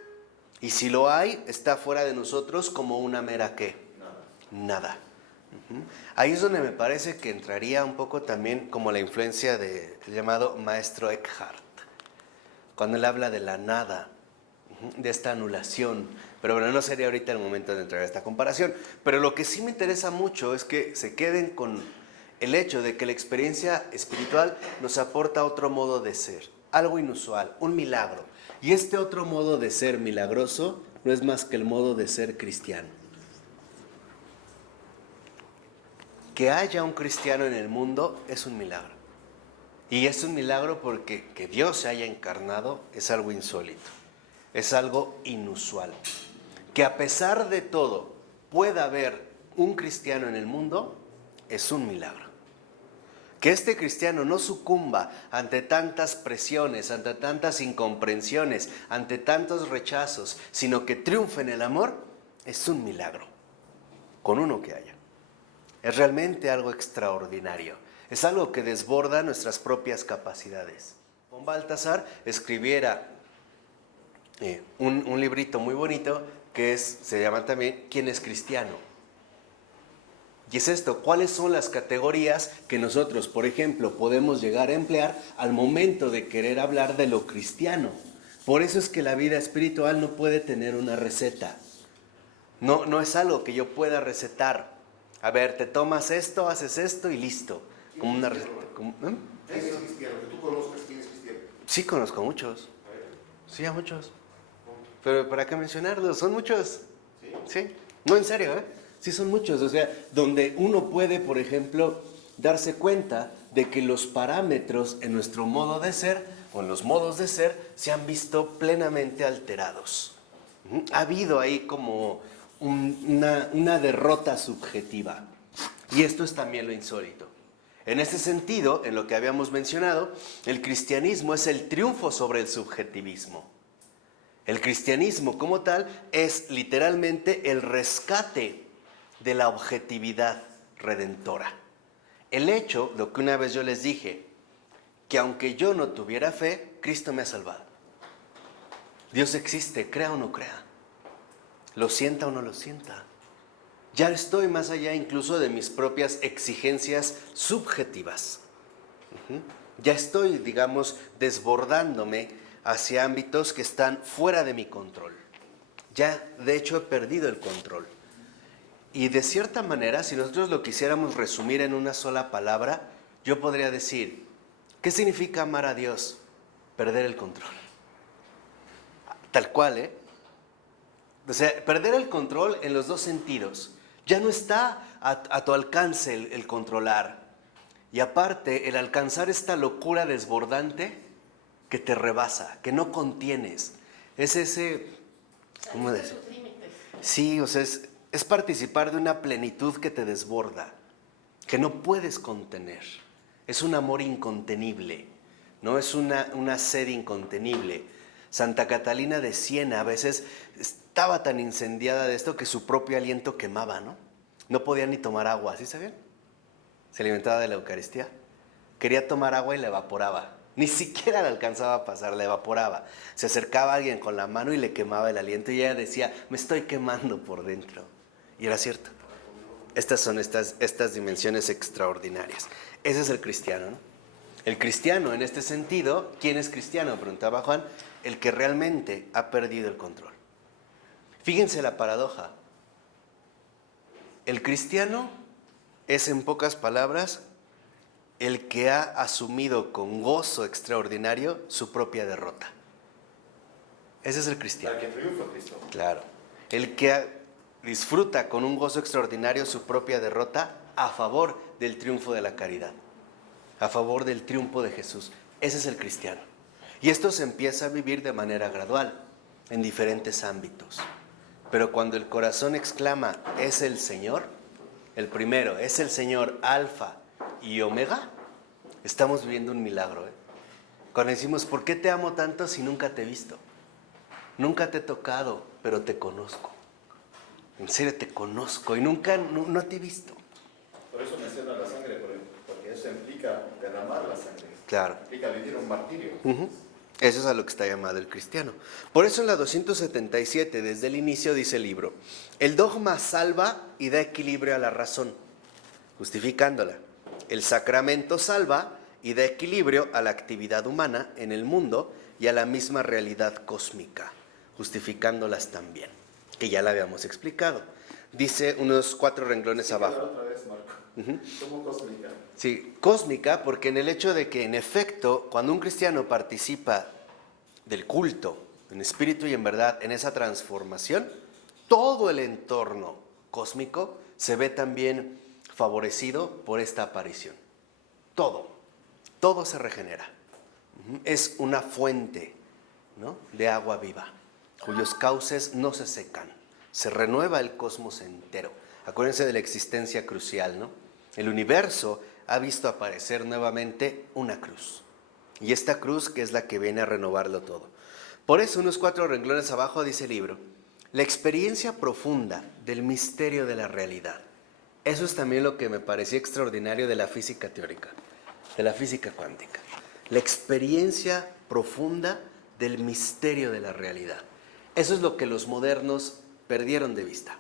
Y si lo hay, está fuera de nosotros como una mera ¿qué? Nada. Ahí es donde me parece que entraría un poco también como la influencia del llamado maestro Eckhart, cuando él habla de la nada, de esta anulación. Pero bueno, no sería ahorita el momento de entrar a esta comparación. Pero lo que sí me interesa mucho es que se queden con el hecho de que la experiencia espiritual nos aporta otro modo de ser, algo inusual, un milagro. Y este otro modo de ser milagroso no es más que el modo de ser cristiano. Que haya un cristiano en el mundo es un milagro. Y es un milagro porque que Dios se haya encarnado es algo insólito, es algo inusual. Que a pesar de todo pueda haber un cristiano en el mundo es un milagro. Que este cristiano no sucumba ante tantas presiones, ante tantas incomprensiones, ante tantos rechazos, sino que triunfe en el amor, es un milagro, con uno que haya. Es realmente algo extraordinario, es algo que desborda nuestras propias capacidades. Von Balthasar escribiera un librito muy bonito que se llama también ¿Quién es cristiano? Y es esto, ¿cuáles son las categorías que nosotros, por ejemplo, podemos llegar a emplear al momento de querer hablar de lo cristiano? Por eso es que la vida espiritual no puede tener una receta. No es algo que yo pueda recetar. A ver, te tomas esto, haces esto y listo. Como una receta. ¿Quién es cristiano? Que tú conozcas quién es cristiano. Sí, conozco a muchos. Sí, a muchos. Pero ¿para qué mencionarlos? Son muchos. Sí. No, en serio, ¿eh? Sí, son muchos. O sea, donde uno puede, por ejemplo, darse cuenta de que los parámetros en nuestro modo de ser o en los modos de ser se han visto plenamente alterados. Ha habido ahí como una derrota subjetiva. Y esto es también lo insólito. En ese sentido, en lo que habíamos mencionado, el cristianismo es el triunfo sobre el subjetivismo. El cristianismo como tal es literalmente el rescate de la objetividad redentora. El hecho, lo que una vez yo les dije, que aunque yo no tuviera fe, Cristo me ha salvado. Dios existe, crea o no crea. Lo sienta o no lo sienta. Ya estoy más allá incluso de mis propias exigencias subjetivas. Ya estoy, digamos, desbordándome hacia ámbitos que están fuera de mi control. Ya, de hecho, he perdido el control. Y de cierta manera, si nosotros lo quisiéramos resumir en una sola palabra, yo podría decir, ¿qué significa amar a Dios? Perder el control. Tal cual, ¿eh? O sea, perder el control en los dos sentidos. Ya no está a tu alcance el controlar. Y aparte, el alcanzar esta locura desbordante que te rebasa, que no contienes. Es ese, ¿cómo decir? Sí, o sea, es participar de una plenitud que te desborda, que no puedes contener. Es un amor incontenible, ¿no? Es una sed incontenible. Santa Catalina de Siena a veces estaba tan incendiada de esto que su propio aliento quemaba, ¿no? No podía ni tomar agua, ¿sí sabían? Se alimentaba de la Eucaristía. Quería tomar agua y la evaporaba. Ni siquiera la alcanzaba a pasar, la evaporaba. Se acercaba a alguien con la mano y le quemaba el aliento y ella decía, me estoy quemando por dentro. Y era cierto. Estas son estas dimensiones extraordinarias. Ese es el cristiano, ¿no? El cristiano en este sentido, ¿quién es cristiano? Preguntaba Juan, el que realmente ha perdido el control. Fíjense la paradoja. El cristiano es, en pocas palabras, el que ha asumido con gozo extraordinario su propia derrota. Ese es el cristiano. Para que triunfe Cristo. Claro. El que disfruta con un gozo extraordinario su propia derrota a favor del triunfo de la caridad, a favor del triunfo de Jesús. Ese es el cristiano. Y esto se empieza a vivir de manera gradual, en diferentes ámbitos. Pero cuando el corazón exclama, es el Señor, el primero, es el Señor Alfa y Omega, estamos viviendo un milagro. Cuando decimos, ¿por qué te amo tanto si nunca te he visto? Nunca te he tocado, pero te conozco. En serio te conozco y nunca, no te he visto. Por eso menciona la sangre, porque eso implica derramar la sangre. Claro. Implica vivir un martirio. Eso es a lo que está llamado el cristiano. Por eso en la 277, desde el inicio, dice el libro, el dogma salva y da equilibrio a la razón, justificándola. El sacramento salva y da equilibrio a la actividad humana en el mundo y a la misma realidad cósmica, justificándolas también, que ya la habíamos explicado. Dice unos 4 renglones Sí, abajo. otra vez, Marco. ¿Cómo cósmica? Sí, cósmica, porque en el hecho de que en efecto, cuando un cristiano participa del culto, en espíritu y en verdad, en esa transformación, todo el entorno cósmico se ve también favorecido por esta aparición. Todo se regenera. Es una fuente, ¿no?, de agua viva, cuyos cauces no se secan. Se renueva el cosmos entero. Acuérdense de la existencia crucial, ¿no? El universo ha visto aparecer nuevamente una cruz. Y esta cruz que es la que viene a renovarlo todo. Por eso, unos 4 renglones abajo dice el libro, la experiencia profunda del misterio de la realidad. Eso es también lo que me parecía extraordinario de la física teórica, de la física cuántica. La experiencia profunda del misterio de la realidad. Eso es lo que los modernos perdieron de vista.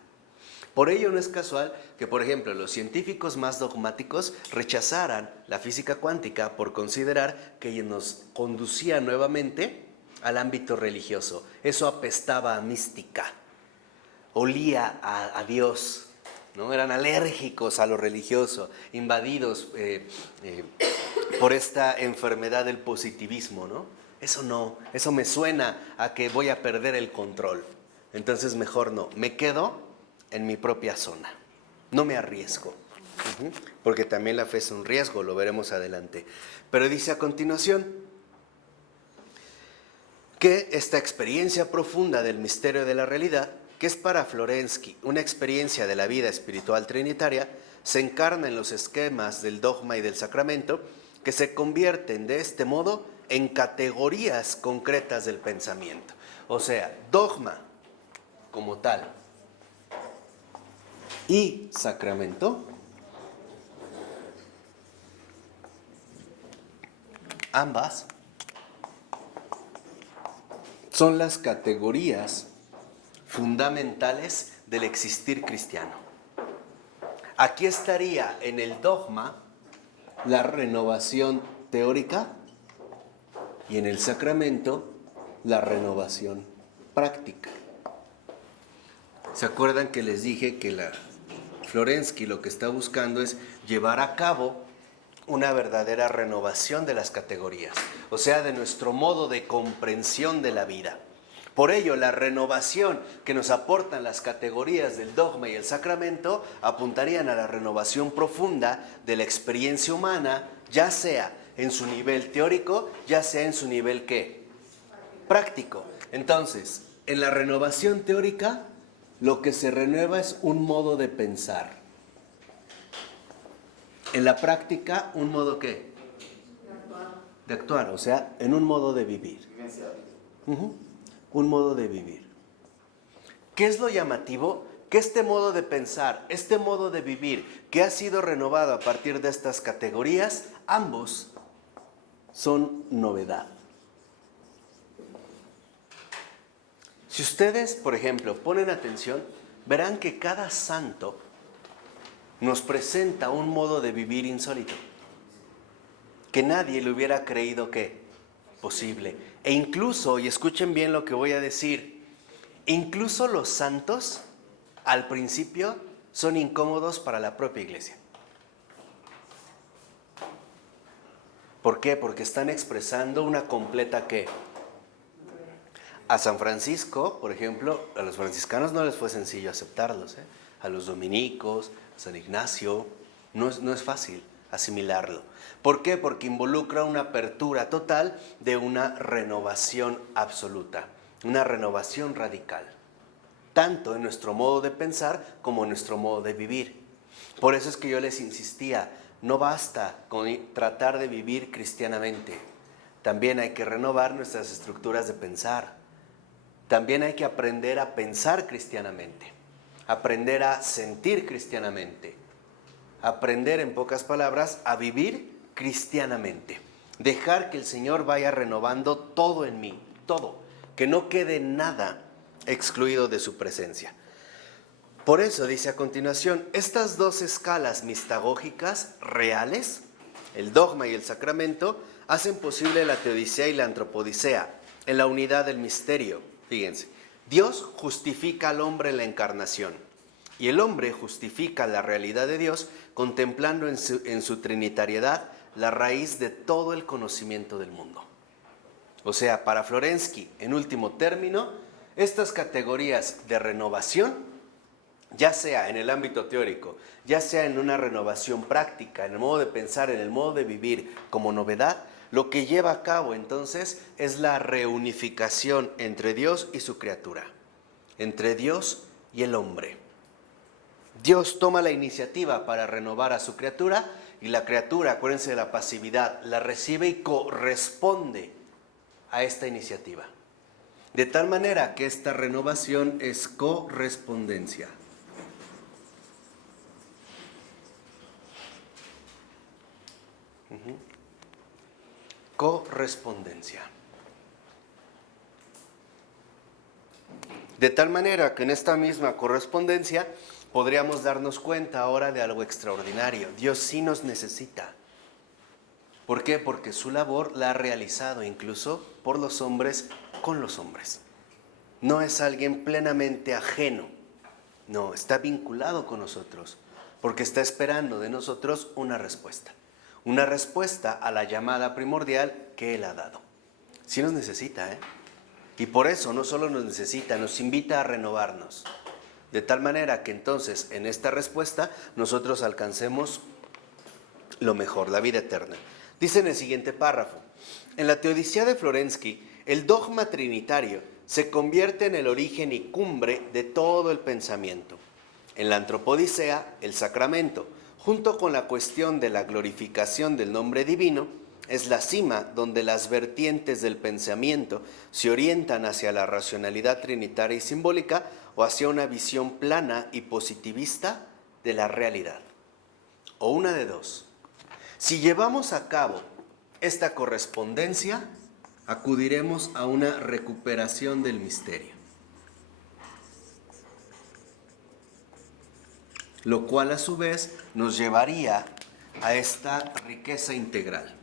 Por ello no es casual que, por ejemplo, los científicos más dogmáticos rechazaran la física cuántica por considerar que nos conducía nuevamente al ámbito religioso. Eso apestaba a mística, olía a Dios, ¿no? Eran alérgicos a lo religioso, invadidos por esta enfermedad del positivismo, ¿no? Eso no, eso me suena a que voy a perder el control. Entonces mejor no, me quedo en mi propia zona, no me arriesgo, porque también la fe es un riesgo, lo veremos adelante. Pero dice a continuación que esta experiencia profunda del misterio de la realidad, que es para Florensky una experiencia de la vida espiritual trinitaria, se encarna en los esquemas del dogma y del sacramento, que se convierten de este modo en categorías concretas del pensamiento. O sea, dogma como tal y sacramento, ambas son las categorías fundamentales del existir cristiano. Aquí estaría en el dogma la renovación teórica y en el sacramento la renovación práctica. ¿Se acuerdan que les dije que la Florensky lo que está buscando es llevar a cabo una verdadera renovación de las categorías, o sea, de nuestro modo de comprensión de la vida? Por ello, la renovación que nos aportan las categorías del dogma y el sacramento apuntarían a la renovación profunda de la experiencia humana, ya sea en su nivel teórico, ya sea en su nivel ¿qué? Práctico. Entonces, en la renovación teórica, lo que se renueva es un modo de pensar. En la práctica, ¿un modo qué? De actuar, o sea, en un modo de vivir. Un modo de vivir. ¿Qué es lo llamativo? Que este modo de pensar, este modo de vivir, que ha sido renovado a partir de estas categorías, ambos son novedad. Si ustedes, por ejemplo, ponen atención, verán que cada santo nos presenta un modo de vivir insólito, que nadie le hubiera creído que posible. E incluso, y escuchen bien lo que voy a decir, incluso los santos, al principio, son incómodos para la propia iglesia. ¿Por qué? Porque están expresando una completa ¿qué? A San Francisco, por ejemplo, a los franciscanos no les fue sencillo aceptarlos, ¿eh? A los dominicos, a San Ignacio, no es fácil asimilarlo. ¿Por qué? Porque involucra una apertura total de una renovación absoluta, una renovación radical. tanto en nuestro modo de pensar como en nuestro modo de vivir. Por eso es que yo les insistía, no basta con tratar de vivir cristianamente, también hay que renovar nuestras estructuras de pensar, también hay que aprender a pensar cristianamente, aprender a sentir cristianamente, aprender, en pocas palabras, a vivir cristianamente. Dejar que el Señor vaya renovando todo en mí, todo, que no quede nada excluido de su presencia. Por eso dice a continuación, estas dos escalas mistagógicas reales, el dogma y el sacramento, hacen posible la teodicea y la antropodicea, en la unidad del misterio. Fíjense, Dios justifica al hombre en la encarnación, y el hombre justifica la realidad de Dios contemplando en su trinitariedad la raíz de todo el conocimiento del mundo. O sea, para Florensky, en último término, estas categorías de renovación, ya sea en el ámbito teórico, ya sea en una renovación práctica, en el modo de pensar, en el modo de vivir como novedad, lo que lleva a cabo entonces es la reunificación entre Dios y su criatura, entre Dios y el hombre. Dios toma la iniciativa para renovar a su criatura y la criatura, acuérdense de la pasividad, la recibe y corresponde a esta iniciativa. De tal manera que esta renovación es correspondencia. Correspondencia. De tal manera que en esta misma correspondencia podríamos darnos cuenta ahora de algo extraordinario. Dios sí nos necesita. ¿Por qué? Porque su labor la ha realizado incluso por los hombres con los hombres. No es alguien plenamente ajeno. No, está vinculado con nosotros porque está esperando de nosotros una respuesta. Una respuesta a la llamada primordial que Él ha dado. Sí nos necesita, ¿eh? Y por eso no solo nos necesita, nos invita a renovarnos. De tal manera que entonces en esta respuesta nosotros alcancemos lo mejor, la vida eterna. Dice en el siguiente párrafo, en la teodicea de Florensky, el dogma trinitario se convierte en el origen y cumbre de todo el pensamiento. En la antropodicea, el sacramento, junto con la cuestión de la glorificación del nombre divino, es la cima donde las vertientes del pensamiento se orientan hacia la racionalidad trinitaria y simbólica o hacia una visión plana y positivista de la realidad. O una de dos. Si llevamos a cabo esta correspondencia, acudiremos a una recuperación del misterio, lo cual a su vez nos llevaría a esta riqueza integral.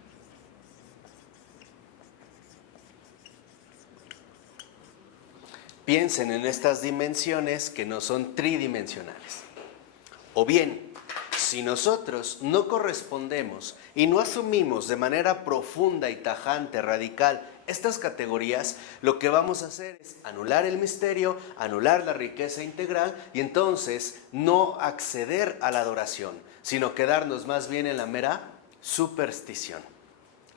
Piensen en estas dimensiones que no son tridimensionales. O bien, si nosotros no correspondemos y no asumimos de manera profunda y tajante, radical, estas categorías, lo que vamos a hacer es anular el misterio, anular la riqueza integral y entonces no acceder a la adoración, sino quedarnos más bien en la mera superstición,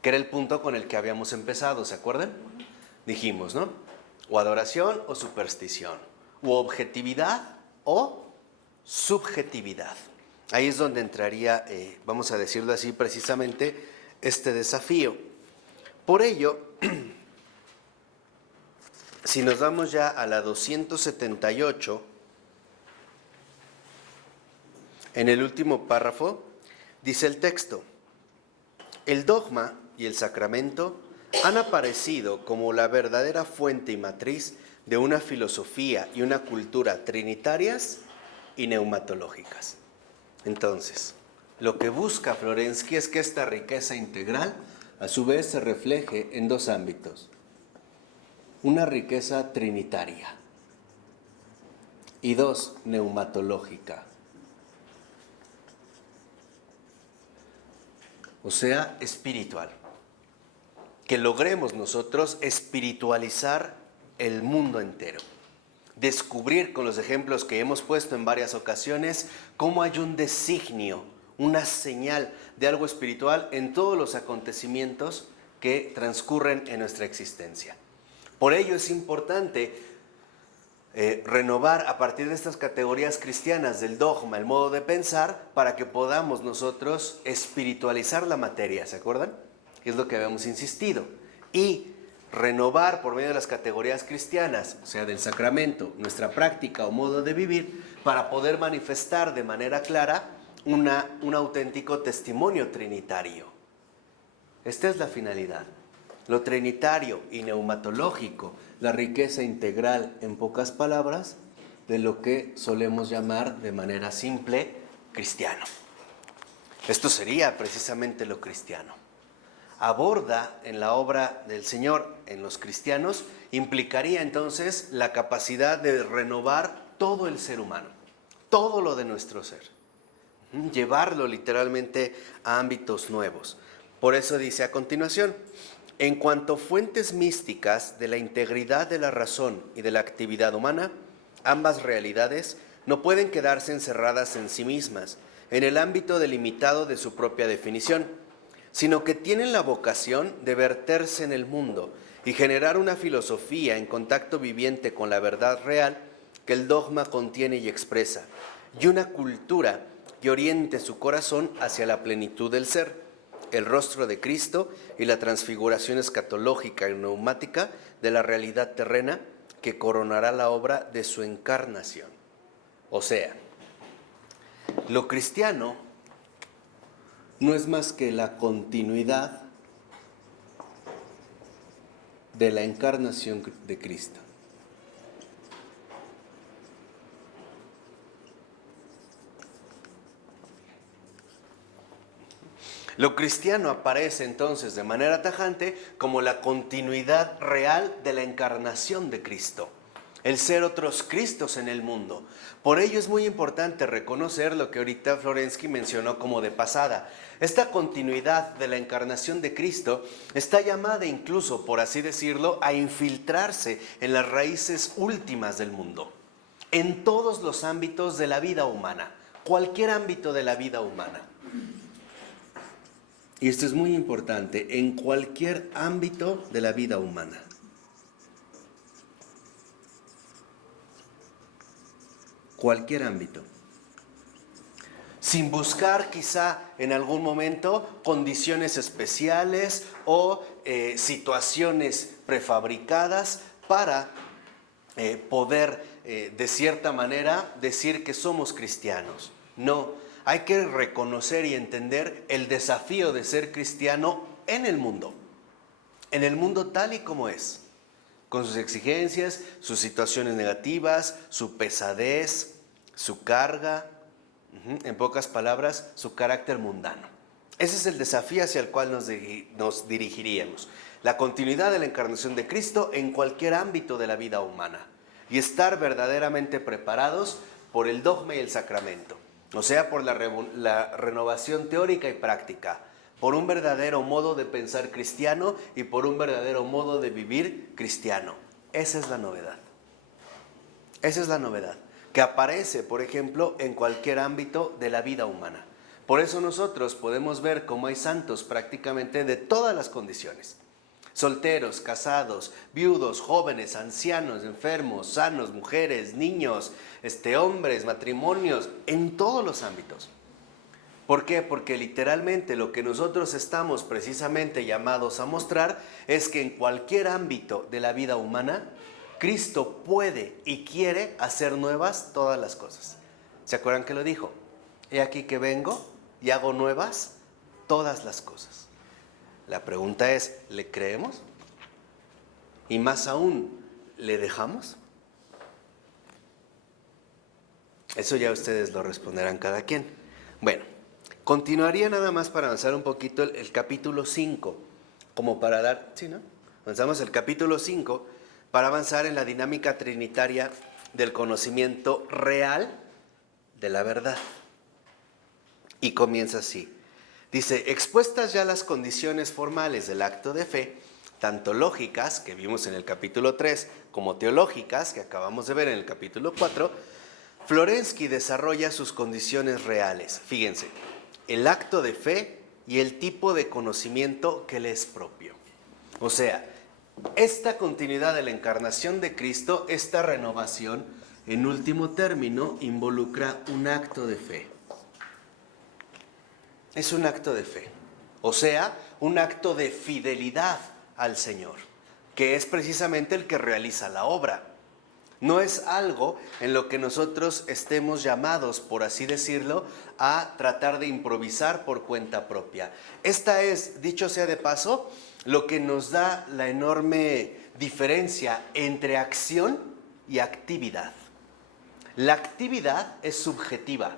que era el punto con el que habíamos empezado, ¿se acuerdan? Dijimos, ¿no? O adoración o superstición, o objetividad o subjetividad. Ahí es donde entraría, vamos a decirlo así precisamente, este desafío. Por ello, si nos vamos ya a la 278, en el último párrafo, dice el texto, el dogma y el sacramento han aparecido como la verdadera fuente y matriz de una filosofía y una cultura trinitarias y neumatológicas. Entonces, lo que busca Florensky es que esta riqueza integral a su vez se refleje en dos ámbitos. Una riqueza trinitaria y dos, neumatológica. O sea, espiritual. Que logremos nosotros espiritualizar el mundo entero. Descubrir con los ejemplos que hemos puesto en varias ocasiones cómo hay un designio, una señal de algo espiritual en todos los acontecimientos que transcurren en nuestra existencia. Por ello es importante renovar a partir de estas categorías cristianas del dogma, el modo de pensar, para que podamos nosotros espiritualizar la materia, ¿se acuerdan? Es lo que habíamos insistido. Y renovar por medio de las categorías cristianas, o sea, del sacramento, nuestra práctica o modo de vivir, para poder manifestar de manera clara un auténtico testimonio trinitario. Esta es la finalidad. Lo trinitario y neumatológico, la riqueza integral, en pocas palabras, de lo que solemos llamar de manera simple cristiano. Esto sería precisamente lo cristiano. Aborda en la obra del Señor en los cristianos, implicaría entonces la capacidad de renovar todo el ser humano, todo lo de nuestro ser, llevarlo literalmente a ámbitos nuevos. Por eso dice a continuación: en cuanto fuentes místicas de la integridad de la razón y de la actividad humana, ambas realidades no pueden quedarse encerradas en sí mismas, en el ámbito delimitado de su propia definición, sino que tienen la vocación de verterse en el mundo y generar una filosofía en contacto viviente con la verdad real que el dogma contiene y expresa, y una cultura que oriente su corazón hacia la plenitud del ser, el rostro de Cristo y la transfiguración escatológica y neumática de la realidad terrena que coronará la obra de su encarnación. O sea, lo cristiano no es más que la continuidad de la encarnación de Cristo. Lo cristiano aparece entonces de manera tajante como la continuidad real de la encarnación de Cristo, el ser otros Cristos en el mundo. Por ello es muy importante reconocer lo que ahorita Florensky mencionó como de pasada. Esta continuidad de la encarnación de Cristo está llamada incluso, por así decirlo, a infiltrarse en las raíces últimas del mundo, en todos los ámbitos de la vida humana, cualquier ámbito de la vida humana. Y esto es muy importante, en cualquier ámbito de la vida humana. Cualquier ámbito. Sin buscar quizá en algún momento condiciones especiales o situaciones prefabricadas para poder de cierta manera decir que somos cristianos. No, hay que reconocer y entender el desafío de ser cristiano en el mundo tal y como es, con sus exigencias, sus situaciones negativas, su pesadez, su carga, en pocas palabras, su carácter mundano. Ese es el desafío hacia el cual nos dirigiríamos. La continuidad de la encarnación de Cristo en cualquier ámbito de la vida humana y estar verdaderamente preparados por el dogma y el sacramento. O sea, por la renovación teórica y práctica, por un verdadero modo de pensar cristiano y por un verdadero modo de vivir cristiano. Esa es la novedad. Esa es la novedad, que aparece, por ejemplo, en cualquier ámbito de la vida humana. Por eso nosotros podemos ver cómo hay santos prácticamente de todas las condiciones. Solteros, casados, viudos, jóvenes, ancianos, enfermos, sanos, mujeres, niños, hombres, matrimonios, en todos los ámbitos. ¿Por qué? Porque literalmente lo que nosotros estamos precisamente llamados a mostrar es que en cualquier ámbito de la vida humana, Cristo puede y quiere hacer nuevas todas las cosas. ¿Se acuerdan que lo dijo? He aquí que vengo y hago nuevas todas las cosas. La pregunta es, ¿le creemos? Y más aún, ¿le dejamos? Eso ya ustedes lo responderán cada quien. Bueno, continuaría nada más para avanzar un poquito el capítulo 5, como para dar, ¿sí, no? Avanzamos el capítulo 5 para avanzar en la dinámica trinitaria del conocimiento real de la verdad. Y comienza así. Dice, expuestas ya las condiciones formales del acto de fe, tanto lógicas, que vimos en el capítulo 3, como teológicas, que acabamos de ver en el capítulo 4, Florensky desarrolla sus condiciones reales. Fíjense, el acto de fe y el tipo de conocimiento que le es propio. O sea, esta continuidad de la encarnación de Cristo, esta renovación, en último término, involucra un acto de fe. Es un acto de fe, o sea, un acto de fidelidad al Señor, que es precisamente el que realiza la obra. No es algo en lo que nosotros estemos llamados, por así decirlo, a tratar de improvisar por cuenta propia. Esta es, dicho sea de paso, lo que nos da la enorme diferencia entre acción y actividad. La actividad es subjetiva,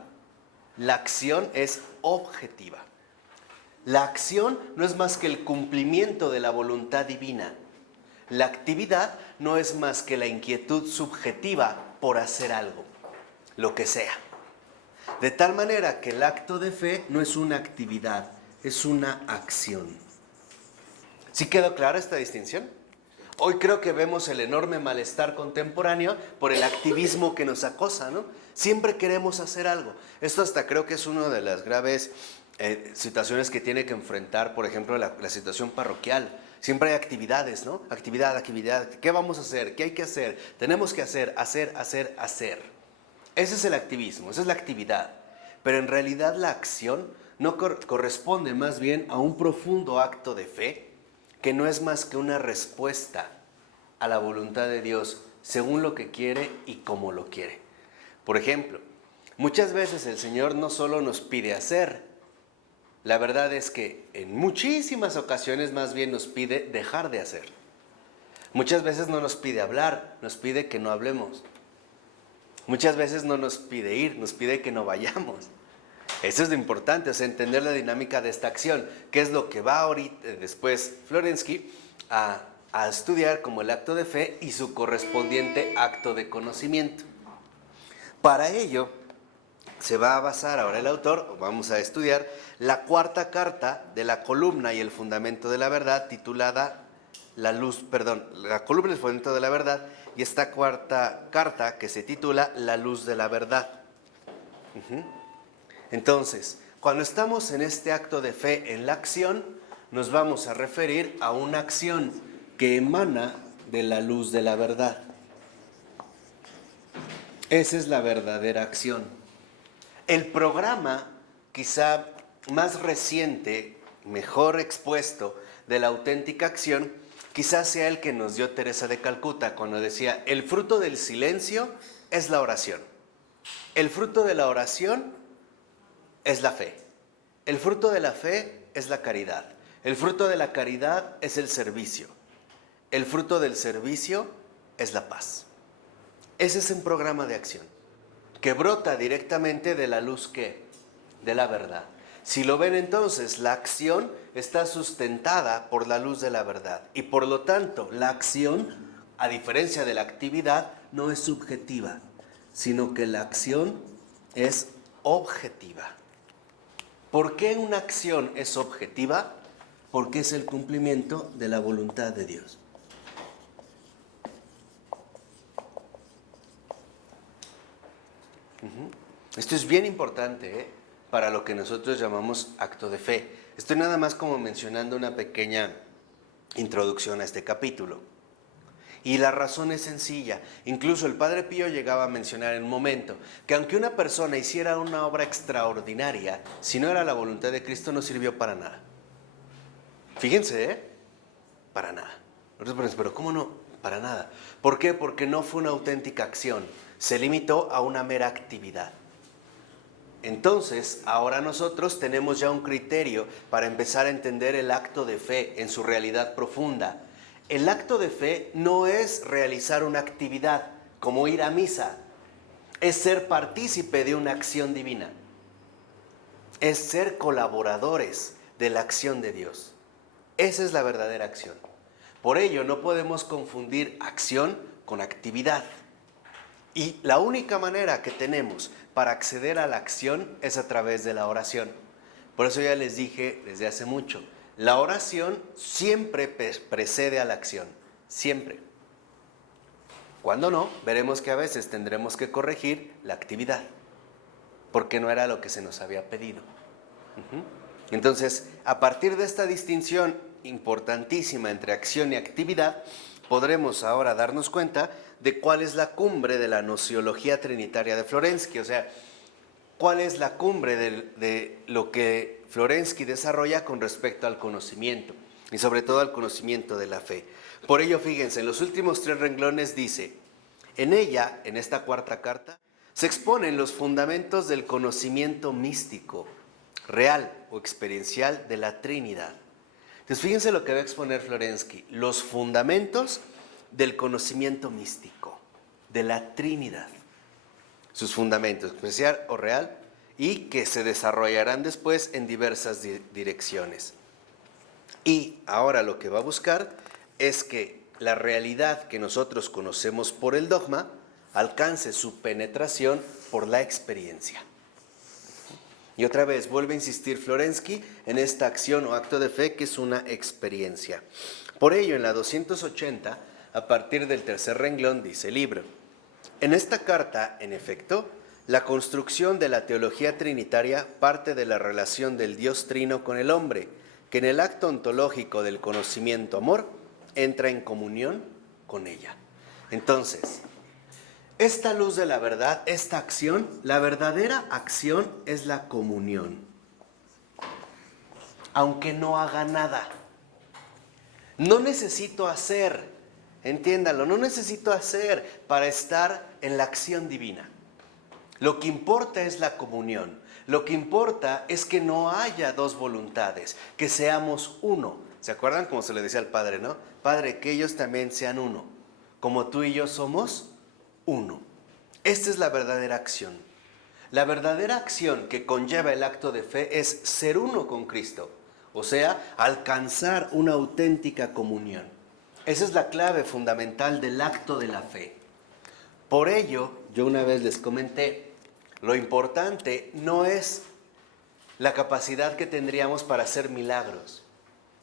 la acción es objetiva. La acción no es más que el cumplimiento de la voluntad divina. La actividad no es más que la inquietud subjetiva por hacer algo, lo que sea. De tal manera que el acto de fe no es una actividad, es una acción. ¿Sí quedó clara esta distinción? Hoy creo que vemos el enorme malestar contemporáneo por el activismo que nos acosa, ¿no? Siempre queremos hacer algo. Esto hasta creo que es una de las graves situaciones que tiene que enfrentar, por ejemplo, la situación parroquial. Siempre hay actividades, ¿no? Actividad. ¿Qué vamos a hacer? ¿Qué hay que hacer? Tenemos que hacer. Ese es el activismo, esa es la actividad. Pero en realidad la acción no corresponde más bien a un profundo acto de fe, que no es más que una respuesta a la voluntad de Dios según lo que quiere y como lo quiere. Por ejemplo, muchas veces el Señor no solo nos pide hacer, la verdad es que en muchísimas ocasiones más bien nos pide dejar de hacer. Muchas veces no nos pide hablar, nos pide que no hablemos. Muchas veces no nos pide ir, nos pide que no vayamos. Eso es lo importante, es entender la dinámica de esta acción, que es lo que va ahorita, después Florensky a estudiar como el acto de fe y su correspondiente acto de conocimiento. Para ello, se va a basar ahora el autor, vamos a estudiar la cuarta carta de la columna y el fundamento de la verdad, titulada la columna y el fundamento de la verdad, y esta cuarta carta que se titula La luz de la verdad. Entonces, cuando estamos en este acto de fe en la acción, nos vamos a referir a una acción que emana de la luz de la verdad. Esa es la verdadera acción. El programa quizá más reciente, mejor expuesto de la auténtica acción, quizás sea el que nos dio Teresa de Calcuta cuando decía: el fruto del silencio es la oración. El fruto de la oración es la fe. El fruto de la fe es la caridad. El fruto de la caridad es el servicio. El fruto del servicio es la paz. Ese es un programa de acción que brota directamente de la luz de la verdad. Si lo ven entonces, la acción está sustentada por la luz de la verdad y por lo tanto la acción, a diferencia de la actividad, no es subjetiva, sino que la acción es objetiva. ¿Por qué una acción es objetiva? Porque es el cumplimiento de la voluntad de Dios. Esto es bien importante, para lo que nosotros llamamos acto de fe. Estoy nada más como mencionando una pequeña introducción a este capítulo. Y la razón es sencilla. Incluso el Padre Pío llegaba a mencionar en un momento que aunque una persona hiciera una obra extraordinaria, si no era la voluntad de Cristo, no sirvió para nada. Fíjense, para nada. Nosotros, pero ¿cómo no? Para nada. ¿Por qué? Porque no fue una auténtica acción. Se limitó a una mera actividad. Entonces, ahora nosotros tenemos ya un criterio para empezar a entender el acto de fe en su realidad profunda. El acto de fe no es realizar una actividad como ir a misa, es ser partícipe de una acción divina, es ser colaboradores de la acción de Dios. Esa es la verdadera acción. Por ello, no podemos confundir acción con actividad. Y la única manera que tenemos para acceder a la acción es a través de la oración. Por eso ya les dije desde hace mucho, la oración siempre precede a la acción, siempre. Cuando no, veremos que a veces tendremos que corregir la actividad, porque no era lo que se nos había pedido. Entonces, a partir de esta distinción importantísima entre acción y actividad, podremos ahora darnos cuenta de cuál es la cumbre de la gnoseología trinitaria de Florensky, o sea, cuál es la cumbre de lo que Florensky desarrolla con respecto al conocimiento y sobre todo al conocimiento de la fe. Por ello, fíjense, en los últimos 3 renglones dice, en ella, en esta cuarta carta, se exponen los fundamentos del conocimiento místico, real o experiencial de la Trinidad. Entonces, fíjense lo que va a exponer Florensky, los fundamentos del conocimiento místico, de la Trinidad. Sus fundamentos, experiencial o real, y que se desarrollarán después en diversas direcciones. Y ahora lo que va a buscar es que la realidad que nosotros conocemos por el dogma alcance su penetración por la experiencia. Y otra vez vuelve a insistir Florensky en esta acción o acto de fe que es una experiencia. Por ello, en la 280, a partir del 3er renglón, dice el libro: en esta carta, en efecto, la construcción de la teología trinitaria parte de la relación del Dios trino con el hombre, que en el acto ontológico del conocimiento amor entra en comunión con ella. Entonces, esta luz de la verdad, esta acción, la verdadera acción es la comunión. Aunque no haga nada. No necesito hacer, entiéndalo, no necesito hacer para estar en la acción divina. Lo que importa es la comunión. Lo que importa es que no haya 2 voluntades, que seamos uno. ¿Se acuerdan como se le decía al Padre, no? Padre, que ellos también sean uno, como tú y yo somos uno. Esta es la verdadera acción. La verdadera acción que conlleva el acto de fe es ser uno con Cristo, o sea, alcanzar una auténtica comunión. Esa es la clave fundamental del acto de la fe. Por ello, yo una vez les comenté, lo importante no es la capacidad que tendríamos para hacer milagros.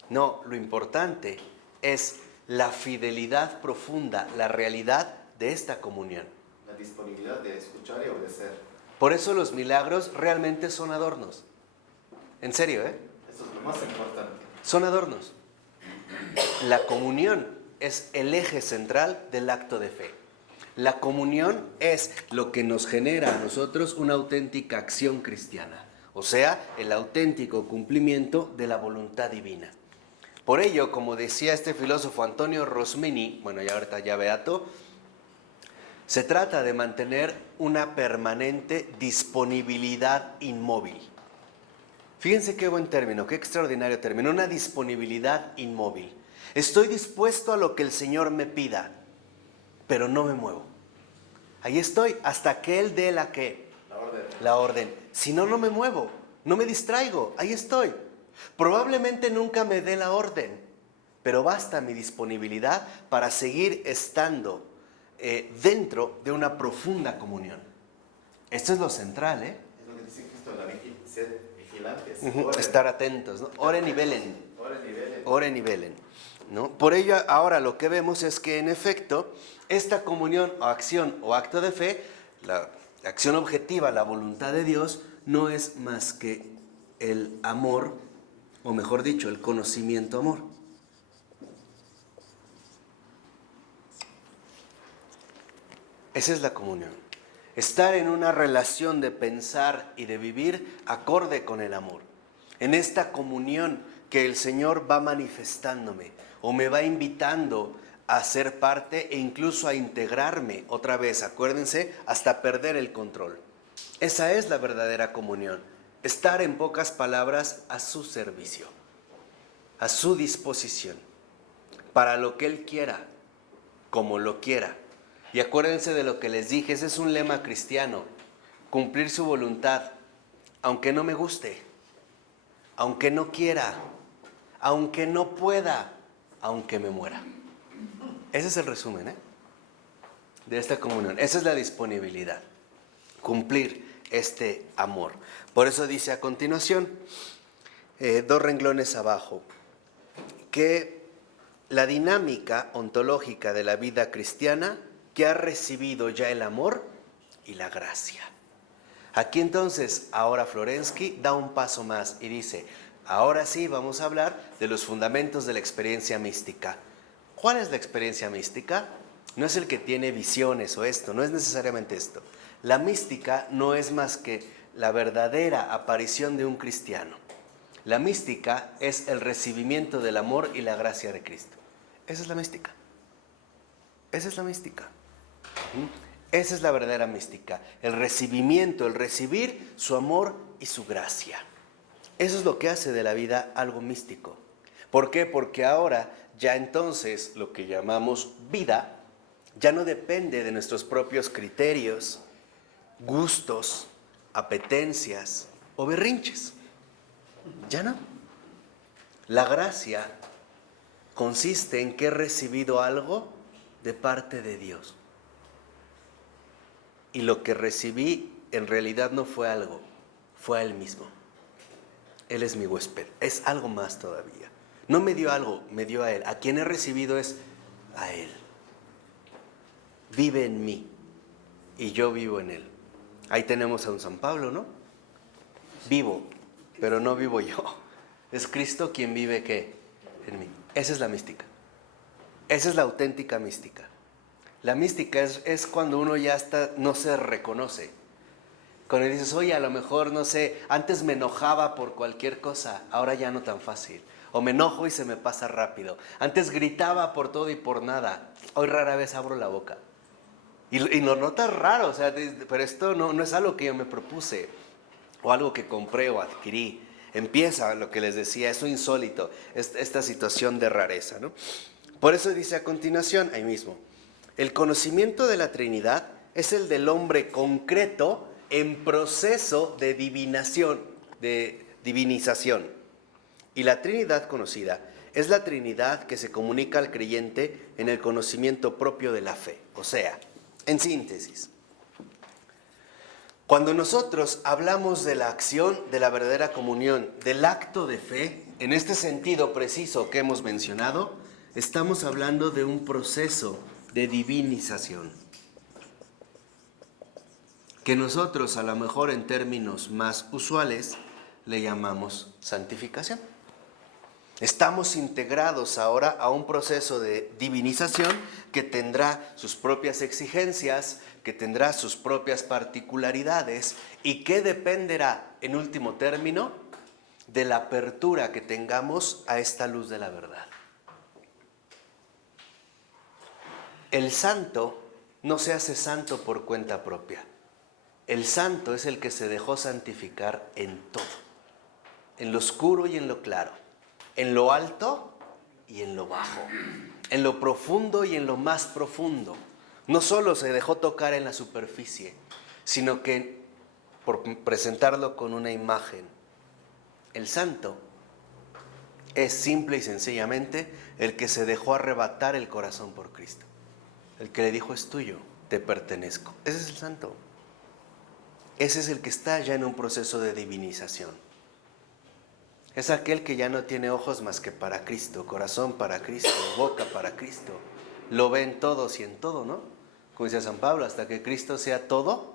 No, lo importante es la fidelidad profunda, la realidad de esta comunión. La disponibilidad de escuchar y obedecer. Por eso los milagros realmente son adornos. En serio, ¿eh? Eso es lo más importante. Son adornos. La comunión es el eje central del acto de fe. La comunión es lo que nos genera a nosotros una auténtica acción cristiana, o sea, el auténtico cumplimiento de la voluntad divina. Por ello, como decía este filósofo Antonio Rosmini, bueno, ya ahorita ya beato, se trata de mantener una permanente disponibilidad inmóvil. Fíjense qué buen término, qué extraordinario término, una disponibilidad inmóvil. Estoy dispuesto a lo que el Señor me pida, pero no me muevo. Ahí estoy hasta que Él dé la ¿qué? La orden. Si no, no me muevo, no me distraigo, ahí estoy. Probablemente nunca me dé la orden, pero basta mi disponibilidad para seguir estando dentro de una profunda comunión. Esto es lo central, ¿eh? Es lo que dice Cristo en la ser vigilantes. Estar atentos, ¿no? Oren y velen. Oren y velen. Oren y velen, ¿no? Por ello, ahora lo que vemos es que, en efecto, esta comunión o acción o acto de fe, la acción objetiva, la voluntad de Dios, no es más que el amor, o mejor dicho, el conocimiento-amor. Esa es la comunión. Estar en una relación de pensar y de vivir acorde con el amor. En esta comunión que el Señor va manifestándome o me va invitando a ser parte e incluso a integrarme otra vez, acuérdense, hasta perder el control. Esa es la verdadera comunión. Estar, en pocas palabras, a su servicio, a su disposición, para lo que Él quiera, como lo quiera. Y acuérdense de lo que les dije, ese es un lema cristiano: cumplir su voluntad, aunque no me guste, aunque no quiera, aunque no pueda, aunque me muera. Ese es el resumen, de esta comunión. Esa es la disponibilidad, cumplir este amor. Por eso dice a continuación, 2 renglones abajo, que la dinámica ontológica de la vida cristiana que ha recibido ya el amor y la gracia. Aquí entonces, ahora Florensky da un paso más y dice, ahora sí vamos a hablar de los fundamentos de la experiencia mística. ¿Cuál es la experiencia mística? No es el que tiene visiones o esto, no es necesariamente esto. La mística no es más que la verdadera aparición de un cristiano. La mística es el recibimiento del amor y la gracia de Cristo. Esa es la mística. Esa es la mística. Esa es la verdadera mística. El recibimiento, el recibir su amor y su gracia. Eso es lo que hace de la vida algo místico. ¿Por qué? Porque ahora ya entonces lo que llamamos vida ya no depende de nuestros propios criterios, gustos, apetencias o berrinches. Ya no. La gracia consiste en que he recibido algo de parte de Dios. Y lo que recibí en realidad no fue algo, fue a Él mismo. Él es mi huésped, es algo más todavía. No me dio algo, me dio a Él. A quien he recibido es a Él. Vive en mí y yo vivo en Él. Ahí tenemos a un San Pablo, ¿no? Vivo, pero no vivo yo. Es Cristo quien vive, ¿qué? En mí. Esa es la mística. Esa es la auténtica mística. La mística es cuando uno ya no se reconoce. Cuando dices, oye, a lo mejor, no sé, antes me enojaba por cualquier cosa, ahora ya no tan fácil. O me enojo y se me pasa rápido. Antes gritaba por todo y por nada, hoy rara vez abro la boca. Y lo notas raro, o sea, pero esto no es algo que yo me propuse, o algo que compré o adquirí. Empieza lo que les decía, eso insólito, esta situación de rareza, ¿no? Por eso dice a continuación, ahí mismo, el conocimiento de la Trinidad es el del hombre concreto en proceso de divinización. Y la Trinidad conocida es la Trinidad que se comunica al creyente en el conocimiento propio de la fe. O sea, en síntesis, cuando nosotros hablamos de la acción de la verdadera comunión, del acto de fe, en este sentido preciso que hemos mencionado, estamos hablando de un proceso de divinización, que nosotros a lo mejor en términos más usuales le llamamos santificación. Estamos integrados ahora a un proceso de divinización que tendrá sus propias exigencias, que tendrá sus propias particularidades y que dependerá, en último término, de la apertura que tengamos a esta luz de la verdad. El santo no se hace santo por cuenta propia. El santo es el que se dejó santificar en todo, en lo oscuro y en lo claro, en lo alto y en lo bajo, en lo profundo y en lo más profundo. No solo se dejó tocar en la superficie, sino que, por presentarlo con una imagen, el santo es simple y sencillamente el que se dejó arrebatar el corazón por Cristo. El que le dijo, es tuyo, te pertenezco. Ese es el santo. Ese es el que está ya en un proceso de divinización. Es aquel que ya no tiene ojos más que para Cristo, corazón para Cristo, boca para Cristo. Lo ve en todos y en todo, ¿no? Como decía San Pablo, hasta que Cristo sea todo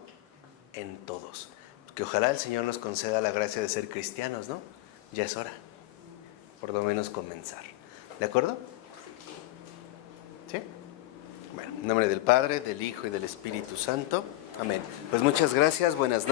en todos. Que ojalá el Señor nos conceda la gracia de ser cristianos, ¿no? Ya es hora, por lo menos comenzar. ¿De acuerdo? ¿Sí? Bueno, en nombre del Padre, del Hijo y del Espíritu Santo. Amén. Pues muchas gracias, buenas noches.